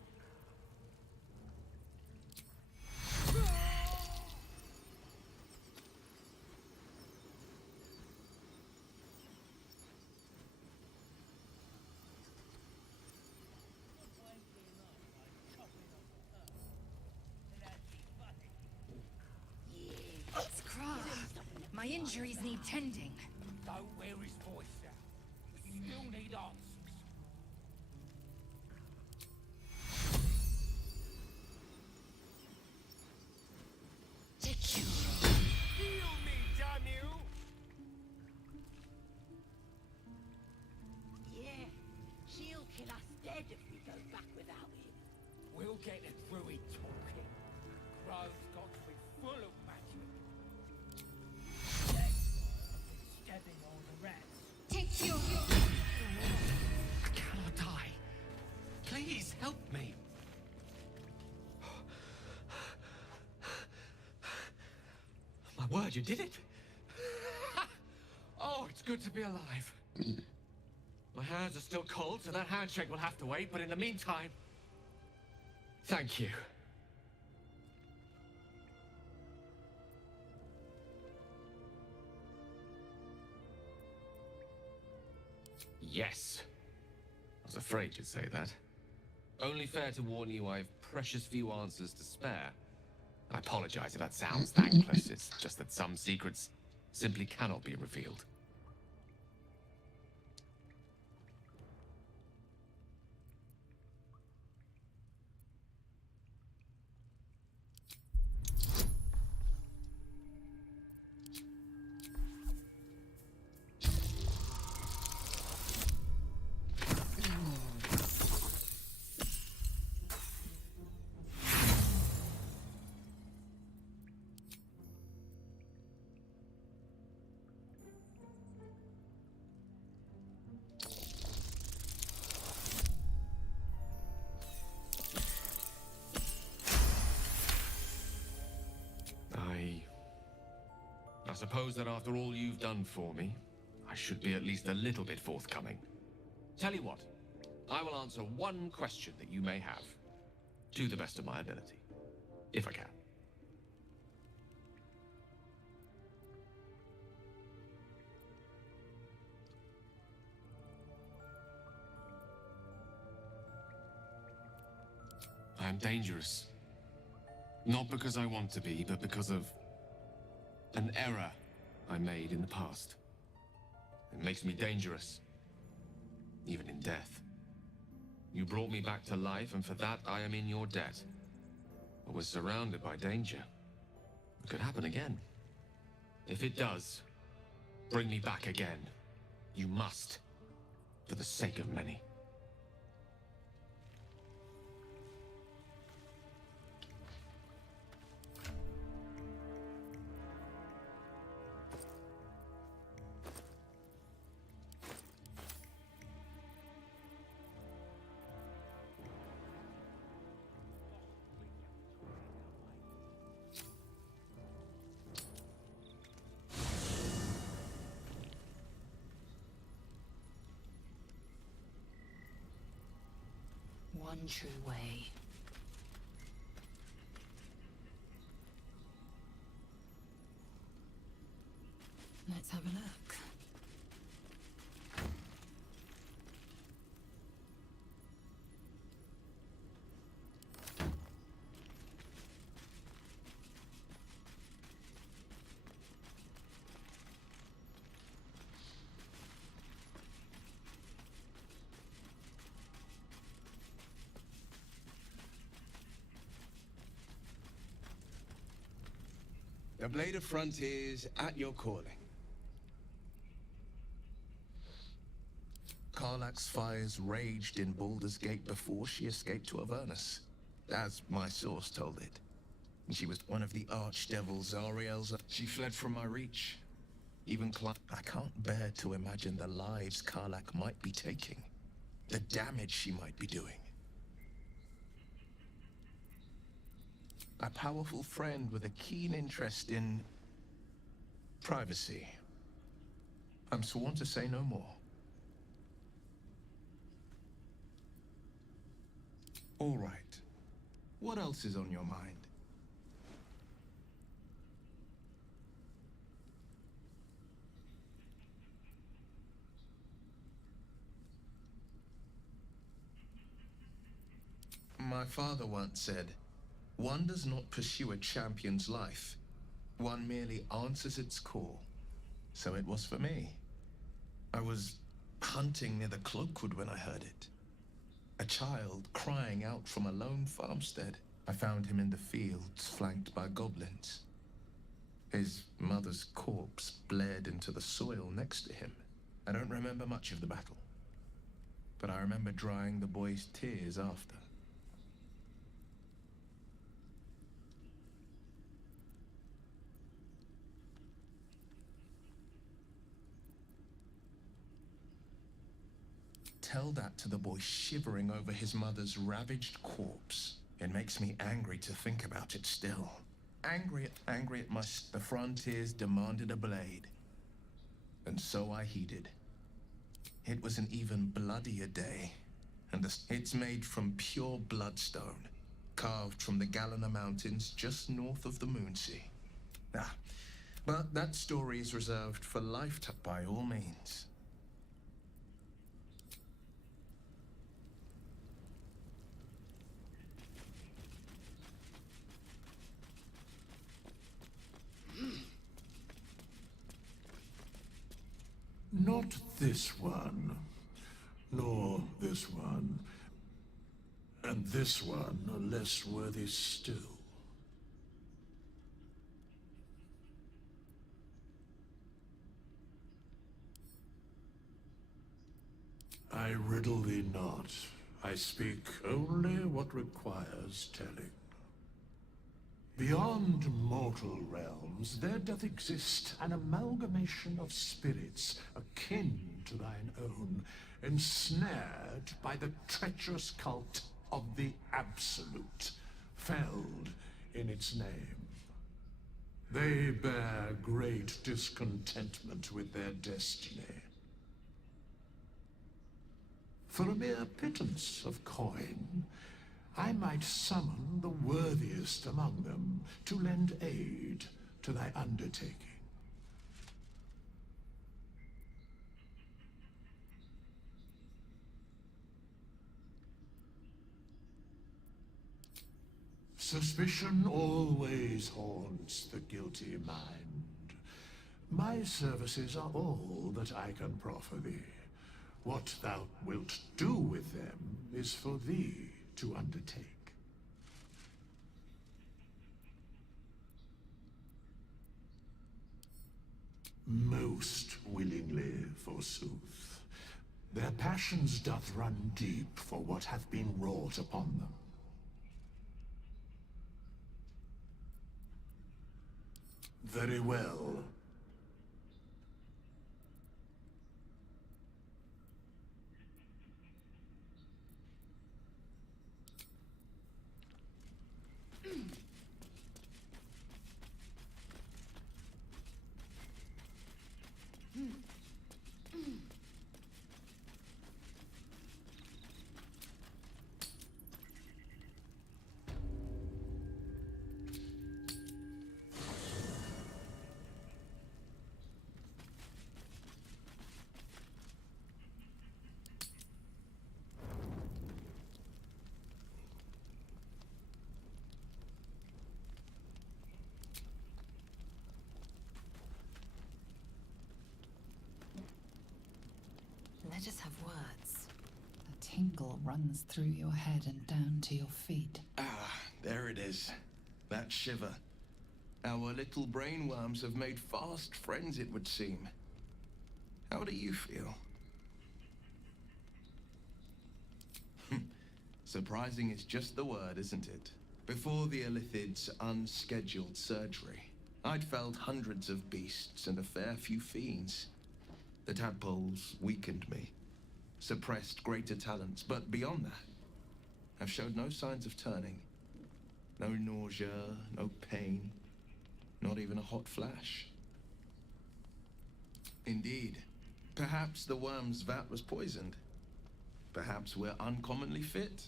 My injuries need tending. Don't wear his voice out. We still need answers. Take you. Heal me, damn you! Yeah, she'll kill us dead if we go back without him. We'll get the druid talking. Grove's got to be full of magic. Stepping on the rats. Take you. I cannot die. Please help me. My word, you did it. Oh, it's good to be alive. My hands are still cold, so that handshake will have to wait, but in the meantime, thank you. Yes. I was afraid you'd say that. Only fair to warn you I've precious few answers to spare. I apologize if that sounds thankless. It's just that some secrets simply cannot be revealed. I suppose that after all you've done for me, I should be at least a little bit forthcoming. Tell you what, I will answer one question that you may have, to the best of my ability, if I can. I am dangerous. Not because I want to be, but because of an error I made in the past. It makes me dangerous, even in death. You brought me back to life, and for that I am in your debt. I was surrounded by danger. It could happen again. If it does, bring me back again. You must, for the sake of many. One true way. Let's have a look. The Blade of Frontiers at your calling. Karlach's fires raged in Baldur's Gate before she escaped to Avernus, as my source told it. She was one of the archdevil Zariel's. She fled from my reach. Even I can't bear to imagine the lives Karlach might be taking, the damage she might be doing. A powerful friend with a keen interest in privacy. I'm sworn to say no more. All right. What else is on your mind? My father once said, one does not pursue a champion's life. One merely answers its call. So it was for me. I was hunting near the Cloakwood when I heard it. A child crying out from a lone farmstead. I found him in the fields, flanked by goblins. His mother's corpse bled into the soil next to him. I don't remember much of the battle, but I remember drying the boy's tears after. Tell that to the boy shivering over his mother's ravaged corpse. It makes me angry to think about it still. Angry at the Frontiers demanded a blade. And so I heeded. it was an even bloodier day. And it's made from pure bloodstone, carved from the Galena Mountains just north of the Moonsea. Ah, but that story is reserved for lifetime by all means. Not this one, nor this one, and this one are less worthy still. I riddle thee not. I speak only what requires telling. Beyond mortal realms, there doth exist an amalgamation of spirits akin to thine own, ensnared by the treacherous cult of the Absolute, felled in its name. They bear great discontentment with their destiny. For a mere pittance of coin, I might summon the worthiest among them to lend aid to thy undertaking. Suspicion always haunts the guilty mind. My services are all that I can proffer thee. What thou wilt do with them is for thee to undertake. Most willingly, forsooth. Their passions doth run deep for what hath been wrought upon them. Very well. Let us have words. A tingle runs through your head and down to your feet. Ah, there it is. That shiver. Our little brainworms have made fast friends, it would seem. How do you feel? Surprising is just the word, isn't it? Before the Illithid's unscheduled surgery, I'd felled hundreds of beasts and a fair few fiends. The tadpoles weakened me, suppressed greater talents, but beyond that, I've showed no signs of turning. No nausea, no pain, not even a hot flash. Indeed, perhaps the worm's vat was poisoned. Perhaps we're uncommonly fit.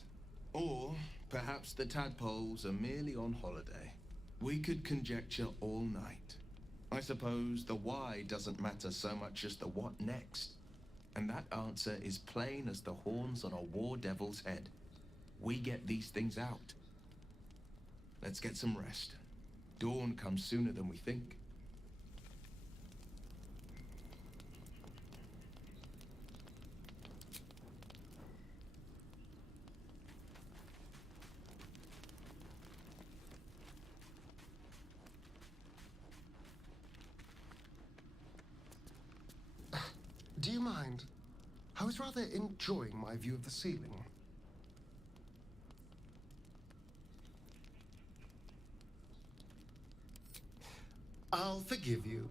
Or perhaps the tadpoles are merely on holiday. We could conjecture all night. I suppose the why doesn't matter so much as the what next. And that answer is plain as the horns on a war devil's head. We get these things out. Let's get some rest. Dawn comes sooner than we think. Do you mind? I was rather enjoying my view of the ceiling. I'll forgive you.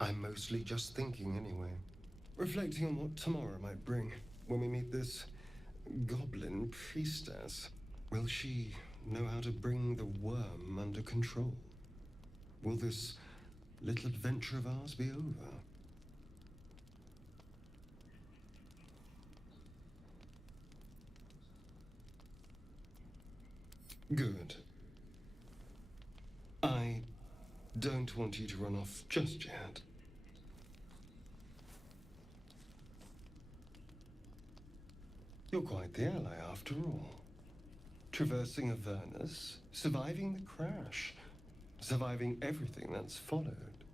I'm mostly just thinking anyway. Reflecting on what tomorrow might bring when we meet this goblin priestess. Will she know how to bring the worm under control? Will this little adventure of ours be over? Good. I don't want you to run off just yet. You're quite the ally after all. Traversing Avernus, surviving the crash, surviving everything that's followed.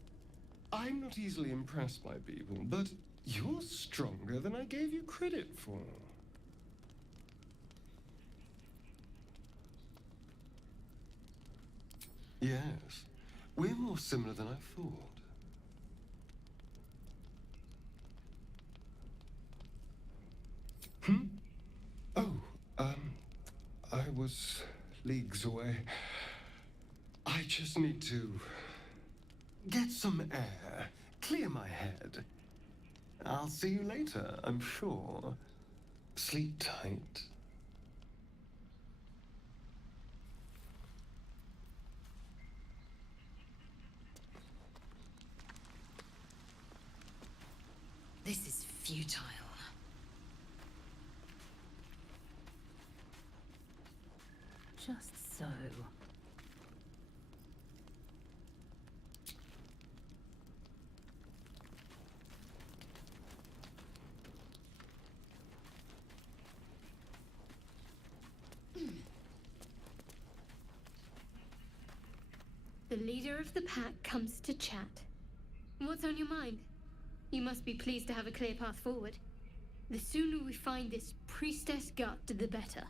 I'm not easily impressed by people, but you're stronger than I gave you credit for. Yes, we're more similar than I thought. Oh, I was leagues away. I just need to get some air, clear my head. I'll see you later, I'm sure. Sleep tight. This is futile. Just so. The leader of the pack comes to chat. What's on your mind? You must be pleased to have a clear path forward. The sooner we find this priestess gut, the better.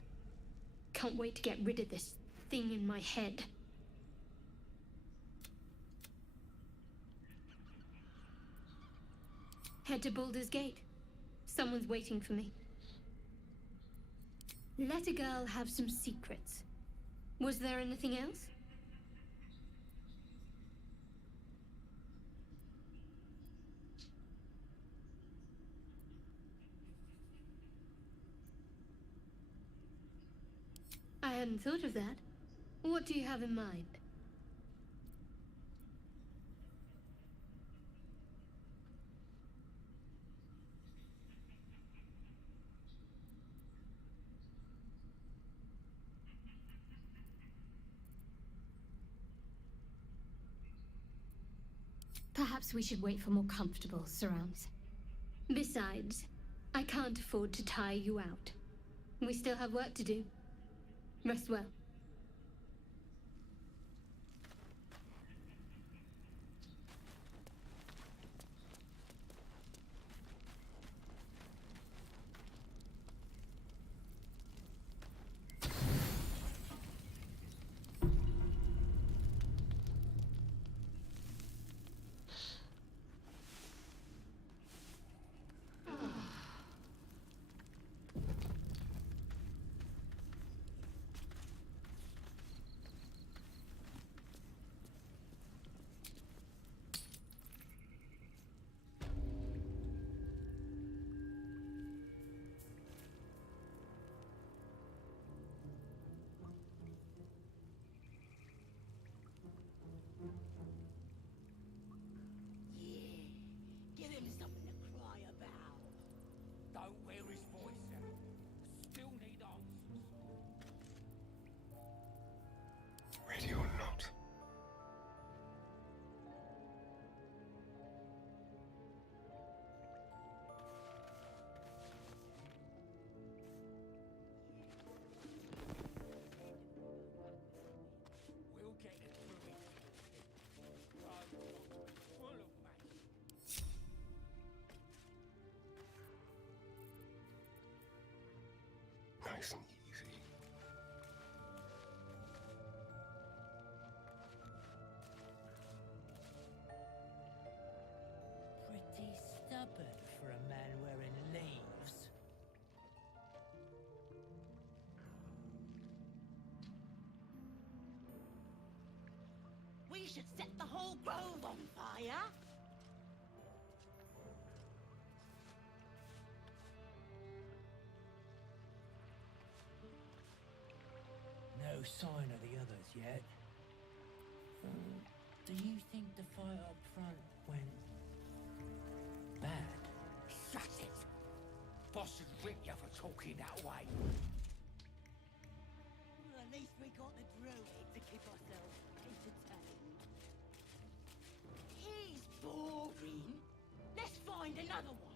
Can't wait to get rid of this thing in my head. Head to Baldur's Gate. Someone's waiting for me. Let a girl have some secrets. Was there anything else? I hadn't thought of that. What do you have in mind? Perhaps we should wait for more comfortable surrounds. Besides, I can't afford to tire you out. We still have work to do. Rest well. Give him something to cry about. Don't wear his voice out. Still need answers. Ready or not. We'll get it through it. Full of magic. Nice and easy. Pretty stubborn for a man wearing leaves. We should set the whole grove on fire. No sign of the others yet. Do you think the fight up front went bad? Shut it! Boss would rip you for talking that way. Well, at least we got the another one.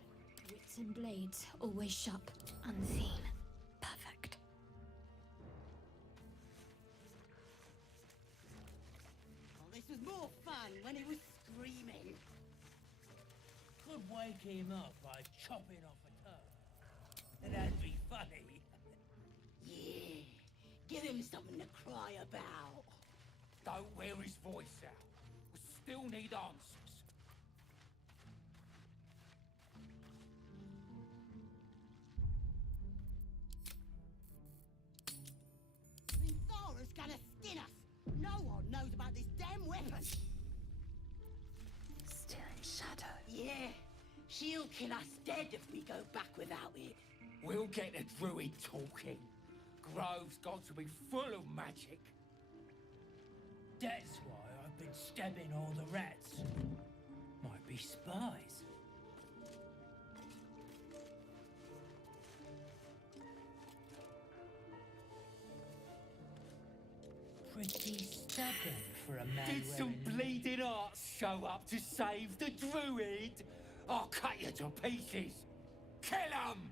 Wits and blades, always sharp, unseen. Perfect. Oh, this was more fun when he was screaming. Could wake him up by chopping off a toe. And that'd be funny. Yeah, give him something to cry about. Don't wear his voice out. We still need answers. Minthara's gonna skin us. No one knows about this damn weapon. Still in shadow. Yeah, she'll kill us dead if we go back without it. We'll get the druid talking. Grove's got to be full of magic. That's why I've been stabbing all the rats. Might be spies. Pretty stubborn for a man. Did some bleeding arts show up to save the druid? I'll cut you to pieces. Kill 'em!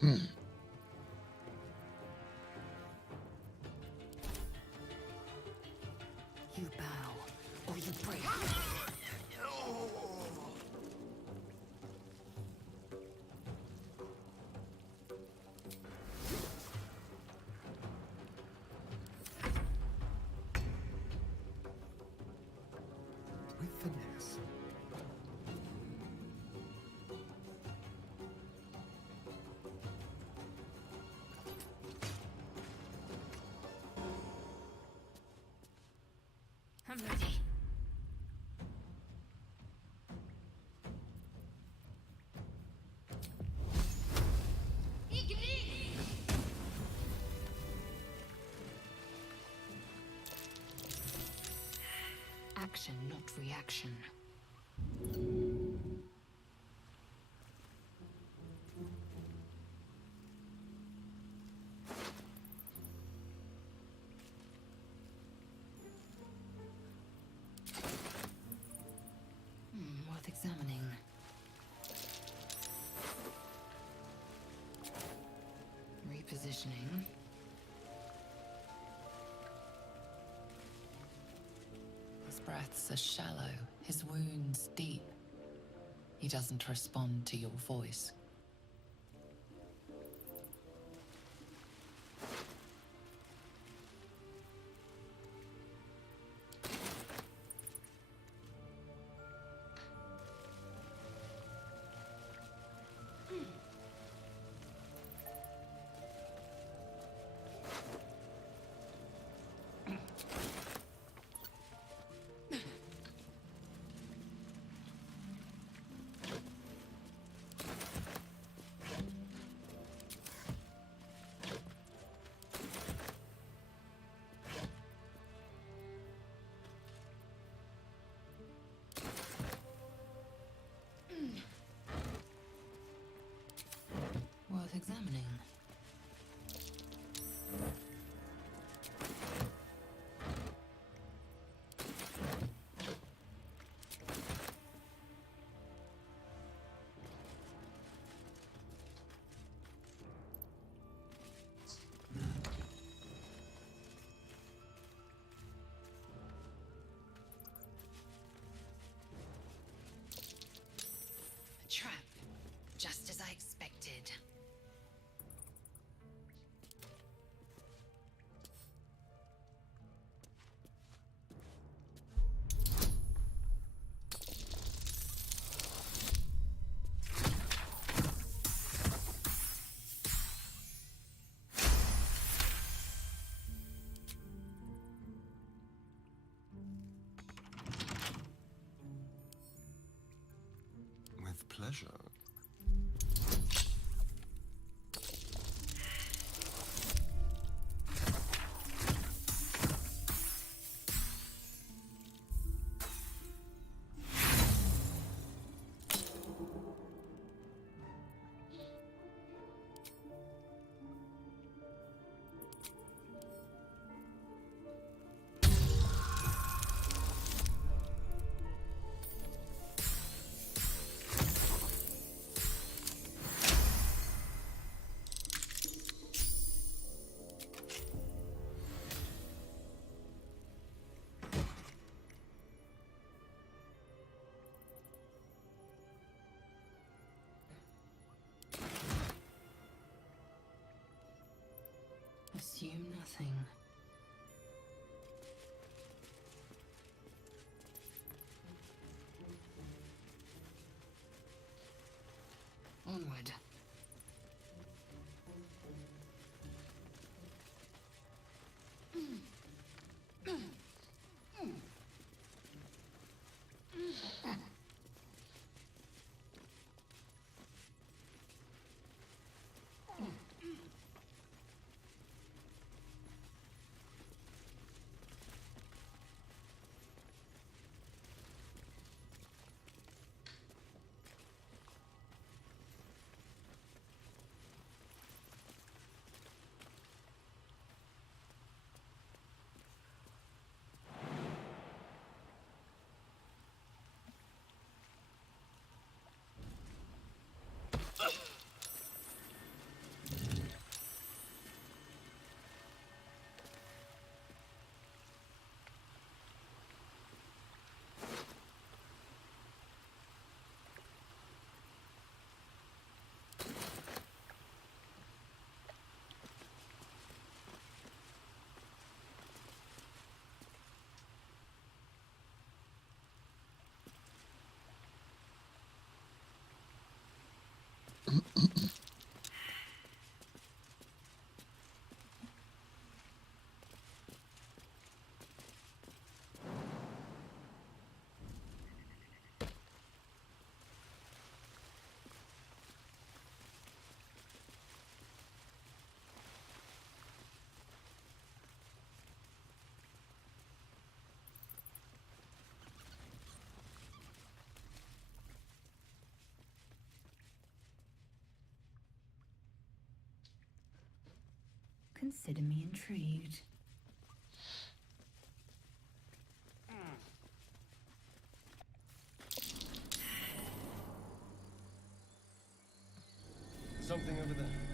You bow, or you break. With finesse. I'm ready. Action, not reaction. Worth examining. Repositioning. His breaths are shallow, his wounds deep. He doesn't respond to your voice. Worth examining. A trap, just as I expected. With pleasure. Assume nothing. Onward. Consider me intrigued. Something over there.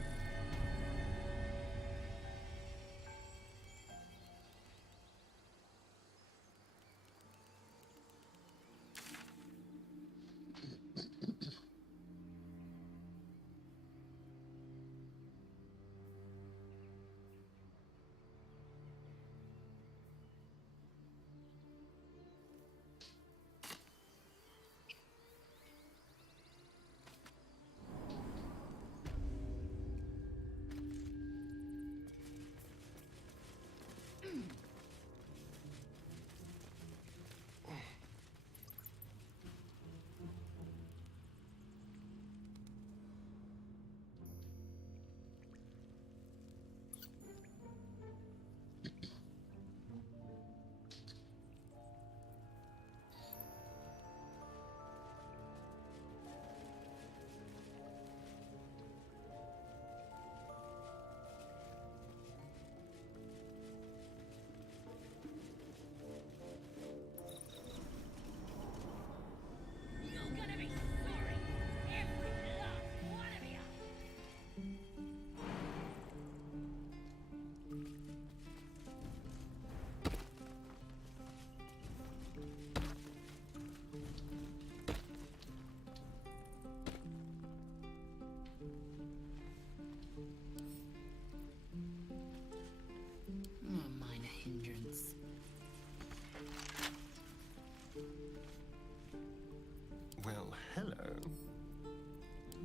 Well, hello.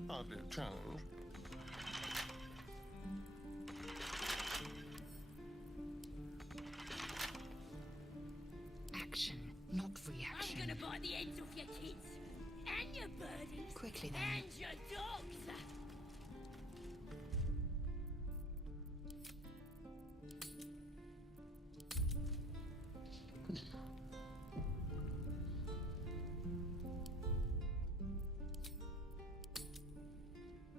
Hardly a challenge. Action, not reaction. I'm gonna bite the ends off your kids, and your birdies, Quickly then. and your dogs.